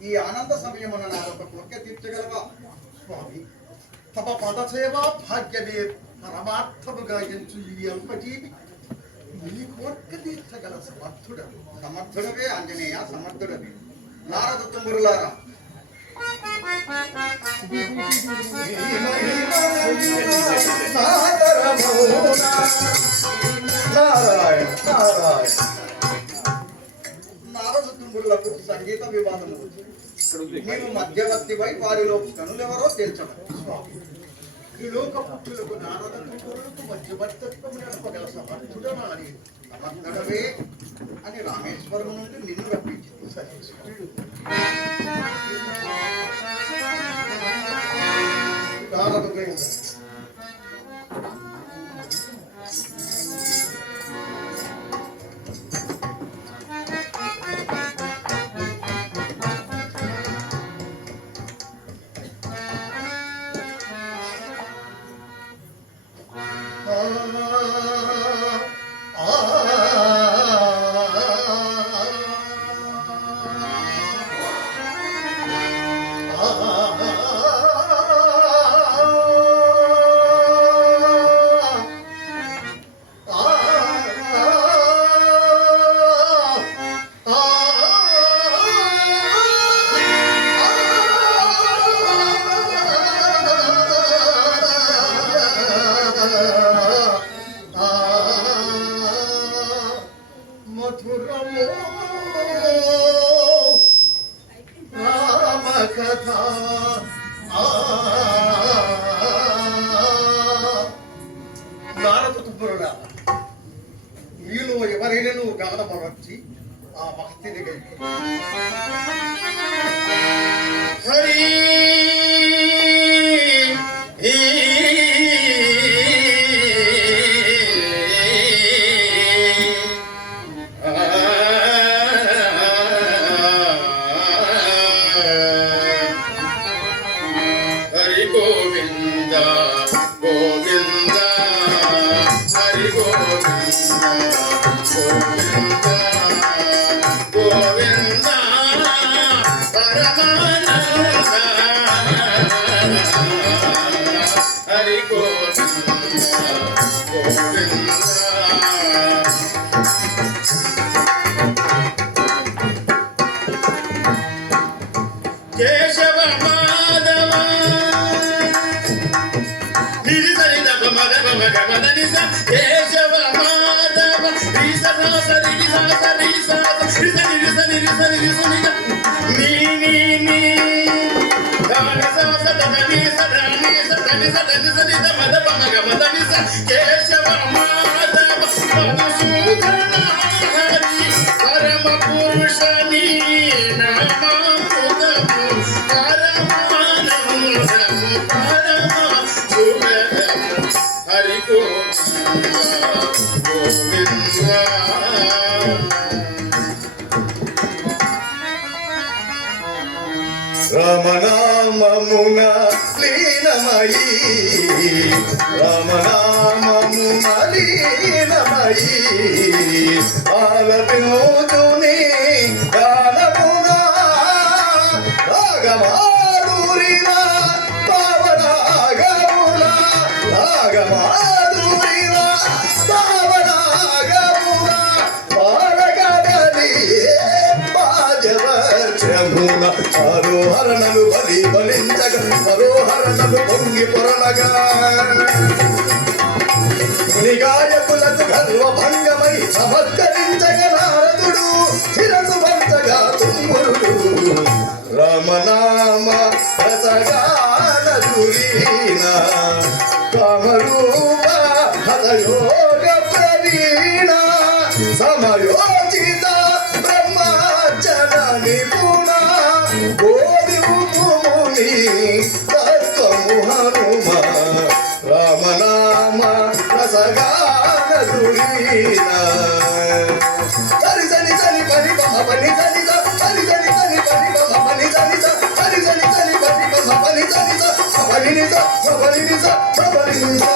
ఈ ఆనంద సమయమున నాదొక కోరిక తీర్చగలవా స్వామి తమ పదసేవా భాగ్యమే పరమార్థముగా ఎంచు ఈ అల్పజీవి నీ కోరిక తీర్చగల సమర్థుడను. సమర్థుడవే ఆంజనేయ సమర్థుడవే. నారద తుంబురులారా నారాయణ నారాయణ. నారద తుంబురులకు సంగీత వివాదము. నీవు మధ్యవర్తిపై వారిలో కనులెవరో తేల్చడం. స్వామి త్రిలోక పుట్టులకు నారద తుంబురులకు మధ్యవర్తత్వం నడపగల సమర్థుడను అని సమర్థుడవే అని రామేశ్వరం నుండి నిన్ను రప్పించింది. సతీశ్వరుడు నారద దేవుడు మధురమో రామకథ నారద తుంబురుడా మీలో ఎవరైనా నువ్వు గానమరచి ఆ భక్తిని గైకు. హరి హరి గోవింద గోవింద హరి గోవింద గోవింద గోవింద పరమానంద హరి గోవింద గోవింద కేశవ మాధవ నిరిసరిద గమద గమద గమద నిస కేశవ మాధవ నిస సాస నిస నిస నిస నిస నిస నిస నిస నీ నీ నీ గాన సాస దన నిస దని స దని స దని స నిద మద పమ గమద నిస కేశవ మాధవ మధుసూదన హరి పరమ పురుష నీ నామముదము పరమానందము పరమ సుఖదము హరి గోవింద గోవింద రామనామమున లీనమయీ రామనామమున లీనమయీ ఆలపించుని గానమున రాగమాధురిన పావనాగమున రాగమాధురిన పావనాగమున పాడగలని పాదవర్షమున ఆరోహ మనోహరణలు బలి బలించగా మనోహరణలు పొంగి పొరలగా మునిగాయకులకు గర్వభంగమై సమత్కరించగా నారదుడు శిరసు వంచగా తుమ్మురుడు రామనామ రసగాన దురీన కామరూప హతయోగ ప్రవీణ సమయోచిత బ్రహ్మచర నిపుణ బోధిముని తత్వము హనుమ రామనామ రసగాన దురీన సరి సని సని పని పమ పని సని సని సని సని పని పమ పని సని సని సని సని పని పమ పని సని పని నిస పని నిస పని నిస.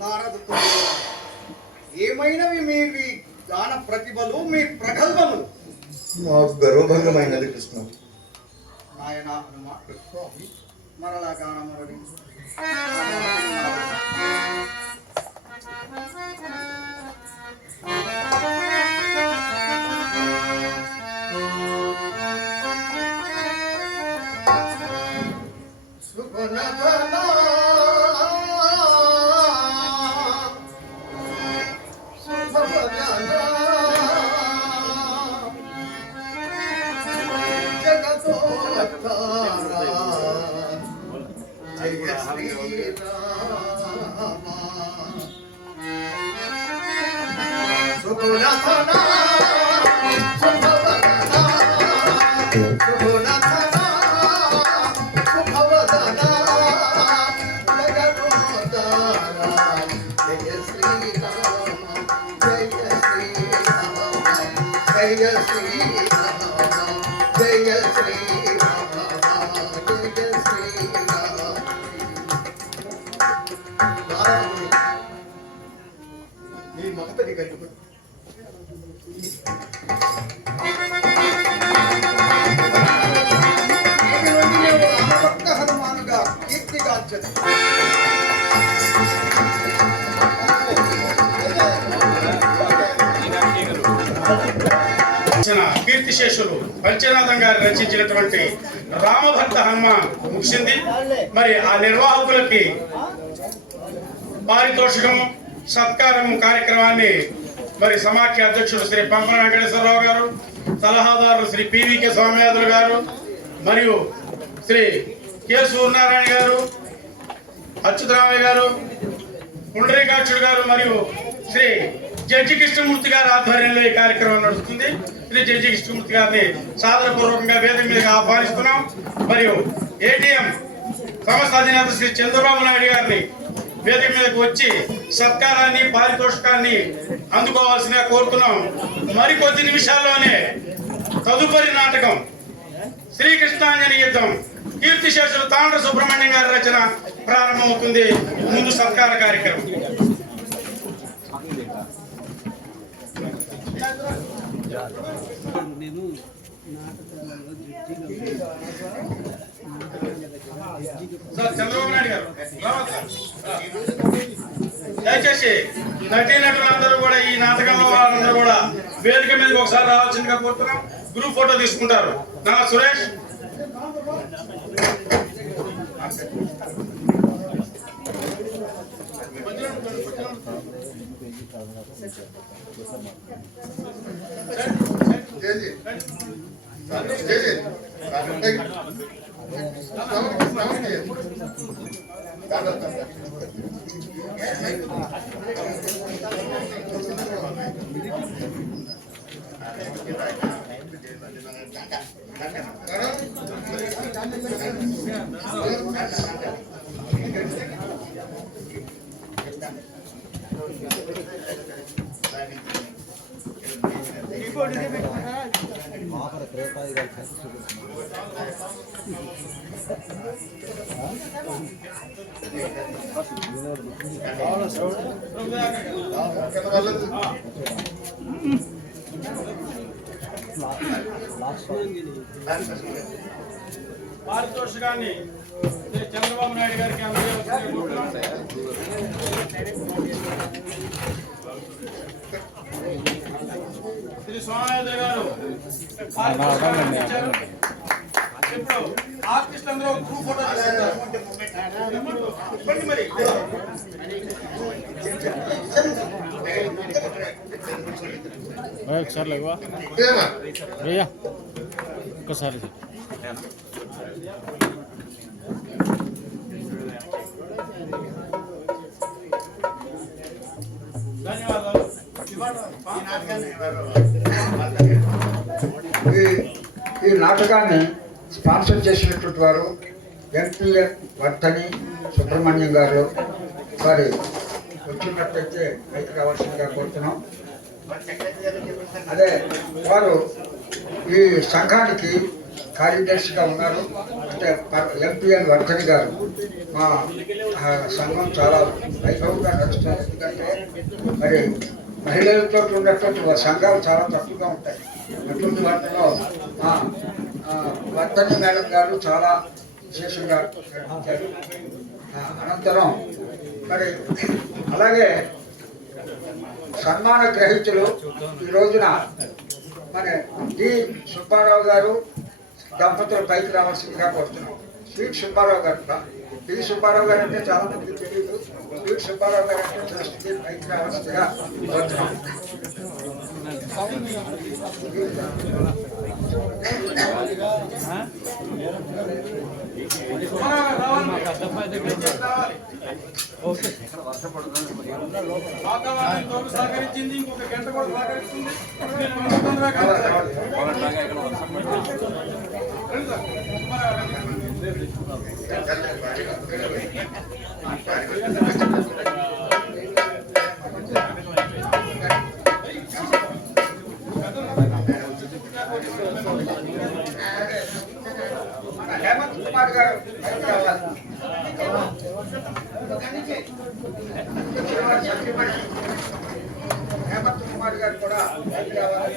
నారదుడు ఏమైనవి మీ గాన ప్రతిభలు మీ ప్రగల్భములు? మాకు గర్వభంగమైనది కృష్ణ. నాయన హనుమ మరలా గానమరడి సుగుణధనా సుభవదనా జగతోద్ధారా జయ శ్రీరామ సుగుణధనా సుభవదనా సుగుణధనా సుభవదనా జగతోద్ధారా జయ శ్రీరామ జయ శ్రీరామ జయ శ్రీరామ జయ శ్రీరామ జయ శ్రీరామ. నీ మహతని కలుగు రామభక్త హనుమానుగా కీర్తిగాంచదు. కీర్తిశేషులు పంచనాథం గారు రచించినటువంటి రామభక్త హనుమాన్ ముగిసింది. మరి ఆ నిర్వాహకులకి పారితోషికం సత్కారం కార్యక్రమాన్ని మరి సమాఖ్య అధ్యక్షులు శ్రీ పంపన వెంకటేశ్వరరావు గారు, సలహాదారులు శ్రీ పివికే స్వామినాథులు గారు మరియు శ్రీ కె సూర్యనారాయణ గారు, అచ్యుతరామయ్య గారు, పుండరీకాక్షుడు గారు మరియు శ్రీ జడ్జి కృష్ణమూర్తి గారి ఆధ్వర్యంలో ఈ కార్యక్రమం నడుస్తుంది. శ్రీ జడ్జి కృష్ణమూర్తి గారిని సాదరపూర్వకంగా వేదిక మీదగా ఆహ్వానిస్తున్నాం. మరియు ఏటీఎం సంస్థ అధినేత శ్రీ చంద్రబాబు నాయుడు గారిని వేదిక మీదకు వచ్చి సత్కారాన్ని పారితోషికాన్ని అందుకోవాల్సిందిగా కోరుతున్నాం. మరికొద్ది నిమిషాల్లోనే తదుపరి నాటకం శ్రీకృష్ణాంజని యుద్ధం కీర్తిశేషులు తాండ్ర సుబ్రహ్మణ్యం గారి రచన ప్రారంభమవుతుంది. ముందు సత్కార కార్యక్రమం. సార్ చంద్రబాబు నాయుడు గారు దయచేసి నటీనటులందరూ కూడా ఈ నాటకంలో వాళ్ళందరూ కూడా వేదిక మీదకి ఒకసారి రావాల్సిందిగా కోరుతున్నాం. గ్రూప్ ఫోటో తీసుకుంటారు. నా సురేష్ పారితోషికాన్ని శ్రీ చంద్రబాబు నాయుడు గారికి అందజేయవలసిందిగా కోరుతున్నాం. శ్రీ సోమయాద్రి గారు పారితోషికాన్ని ఇచ్చారు. ఇప్పుడు ఆర్టిస్ట్ అందరూ గ్రూప్ ఫోటో ఇవ్వండి మరి. ఒకసారి లేవా భయ్యా ఒక్కసారి ధన్యవాదాలు. ఈ నాటకాన్ని స్పాన్సర్ చేసినటువంటి వారు ఎంపీఎన్ వర్ధని సుబ్రహ్మణ్యం గారు. వారి వచ్చినట్టయితే పైకి రావాల్సిందిగా కోరుతున్నాం. అదే వారు ఈ సంఘానికి కార్యదర్శిగా ఉన్నారు. అంటే ఎంపీఎన్ వర్ధని గారు. మా సంఘం చాలా వైభవంగా నడుస్తుంది. ఎందుకంటే మరి మహిళలతో ఉన్నటువంటి సంఘాలు చాలా తక్కువగా ఉంటాయి. అటువంటి వాటిలో మా వర్ధని మేడం గారు చాలా విశేషంగా నడిపించారు. అనంతరం మరి అలాగే సన్మాన గ్రహీతలు ఈ రోజున మన డి సుబ్బారావు గారు దంపతులు పైకి రావాల్సిందిగా కోరుతున్నాం. స్వీట్ సుబ్బారావు గారు. డి సుబ్బారావు గారు అంటే చాలా మంది తెలియదు. స్వీట్ సుబ్బారావు గారు అంటే ట్రస్ట్కి పైకి రావాల్సిందిగా కోరుతున్నాం. వాతావరణం తోడు సహకరించింది. ఇంకొక గంట కూడా సహకరిస్తుంది. హేమంత్ కుమార్ గారు పైకి రావాలి. హేమంత్ కుమార్ గారు కూడా పైకి రావాలి.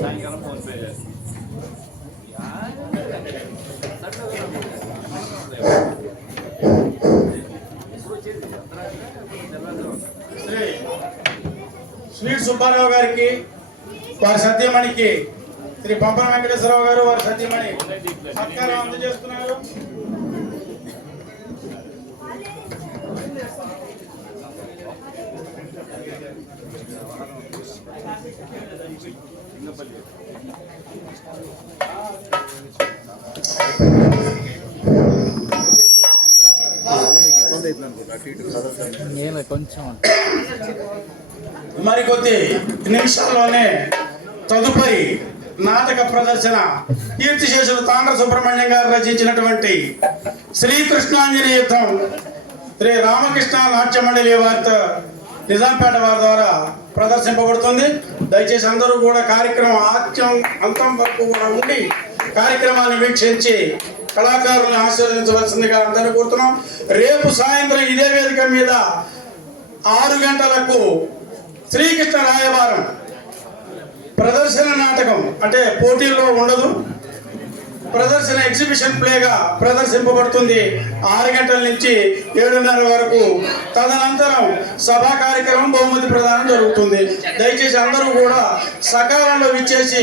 సాయంకాలం ఫోన్ పే చేస్తాను. శ్రీ స్వీట్ సుబ్బారావు గారికి, వారి సత్యమణికి శ్రీ పంపన వెంకటేశ్వరరావు గారు వారి సత్యమణి సత్కారం అందజేస్తున్నారు. నేను కొంచెం మరికొద్ది నిమిషాల్లోనే తదుపరి నాటక ప్రదర్శన కీర్తిశేషులు తాండ్ర సుబ్రహ్మణ్యం గారు రచించినటువంటి శ్రీకృష్ణాంజలి యుద్ధం శ్రీ రామకృష్ణ నాట్య మండలి వారితో నిజాంపేట వారి ద్వారా ప్రదర్శింపబడుతుంది. దయచేసి అందరూ కూడా కార్యక్రమం అంతం వరకు కూడా ఉండి కార్యక్రమాన్ని వీక్షించి కళాకారులను ఆశీర్వదించవలసిందిగా అందరూ కోరుతున్నాం. రేపు సాయంత్రం ఇదే వేదిక మీద 6 గంటలకు శ్రీకృష్ణ రాయబారం ప్రదర్శన నాటకం, అంటే పోటీల్లో ఉండదు, ప్రదర్శన ఎగ్జిబిషన్ ప్లేగా ప్రదర్శింపబడుతుంది 6 గంటల నుంచి 7:30 వరకు. తదనంతరం సభా కార్యక్రమం, బహుమతి ప్రదానం జరుగుతుంది. దయచేసి అందరూ కూడా సకాలంలో విచ్చేసి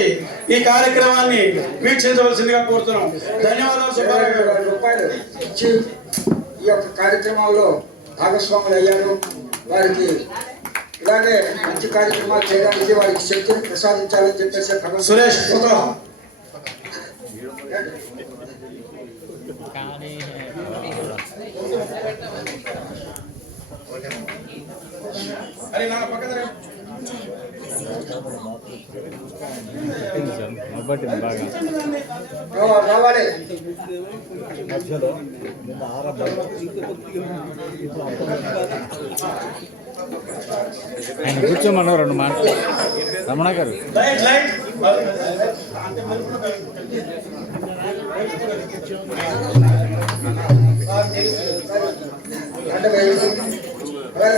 ఈ కార్యక్రమాన్ని వీక్షించవలసిందిగా కోరుతున్నాం. ధన్యవాదాలు. 20,000 రూపాయలు ఇచ్చి ఈ యొక్క కార్యక్రమంలో భాగస్వాములు అయ్యారు. వారికి ఇలాగే మంచి కార్యక్రమాలు చేయడానికి వారికి శక్తిని ప్రసాదించాలని చెప్పేసి సురేష్ కానీ అరే నా పక్కన రా. మొబ్బట్టింది బాగా రావాలి. ఆయన కూర్చోమన్నారు 2 మాటలు రమణ గారు. లైట్ లైట్ అంటే వేయండి. ఓకే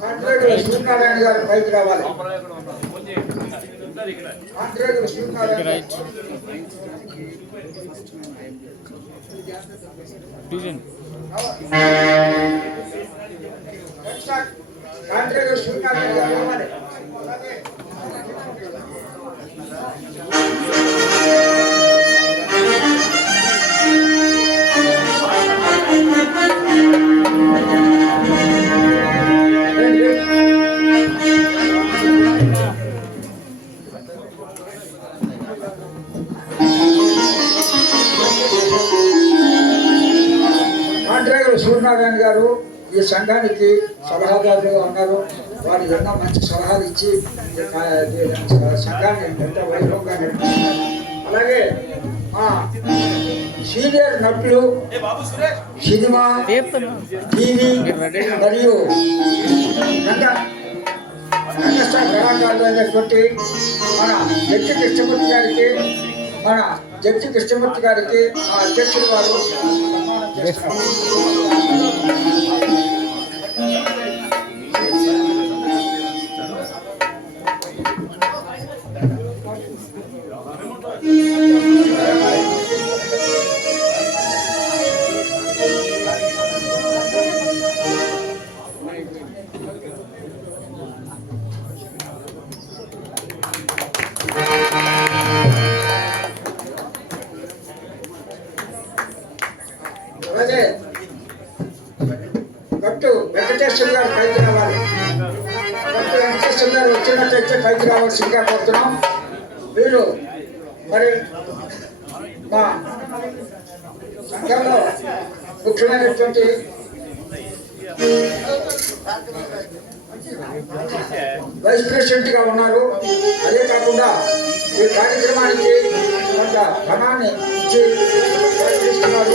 కాంట్రాక్టర్ సూర్యనారాయణ గారు పైకి రావాలి. Contractor Suryanarayana right tuition contractor Suryanarayana గారు రావాలి. కాంట్రాక్టర్ సూర్యనారాయణ గారు ఈ సంఘానికి సలహాదారులుగా ఉన్నారు. వారు ఎన్నో మంచి సలహాలు ఇచ్చి సంఘాన్ని ఎంత వైభవంగా నడిపిస్తున్నారు. అలాగే మా సీనియర్ నటులు సినిమా, టీవీ మరియు రంగస్థల కళాకారులు అయినటువంటి మన జడ్జి కృష్ణమూర్తి గారికి మా అధ్యక్షులు వారు సన్మానం చేస్తున్నారు. అలాగే కట్టు వెంకటేశ్వర గారు పైకి రావాలి. కట్టు వెంకటేశ్వర గారు వచ్చినట్లయితే పైకి రావాల్సిందిగా కోరుతున్నాం. వీరు మరి మా సంఘంలో ముఖ్యమైనటువంటి వైస్ ప్రెసిడెంట్ గా ఉన్నారు. అదే కాకుండా ఈ కార్యక్రమానికి కొంత ధనాన్ని ఇచ్చి చేస్తున్నారు.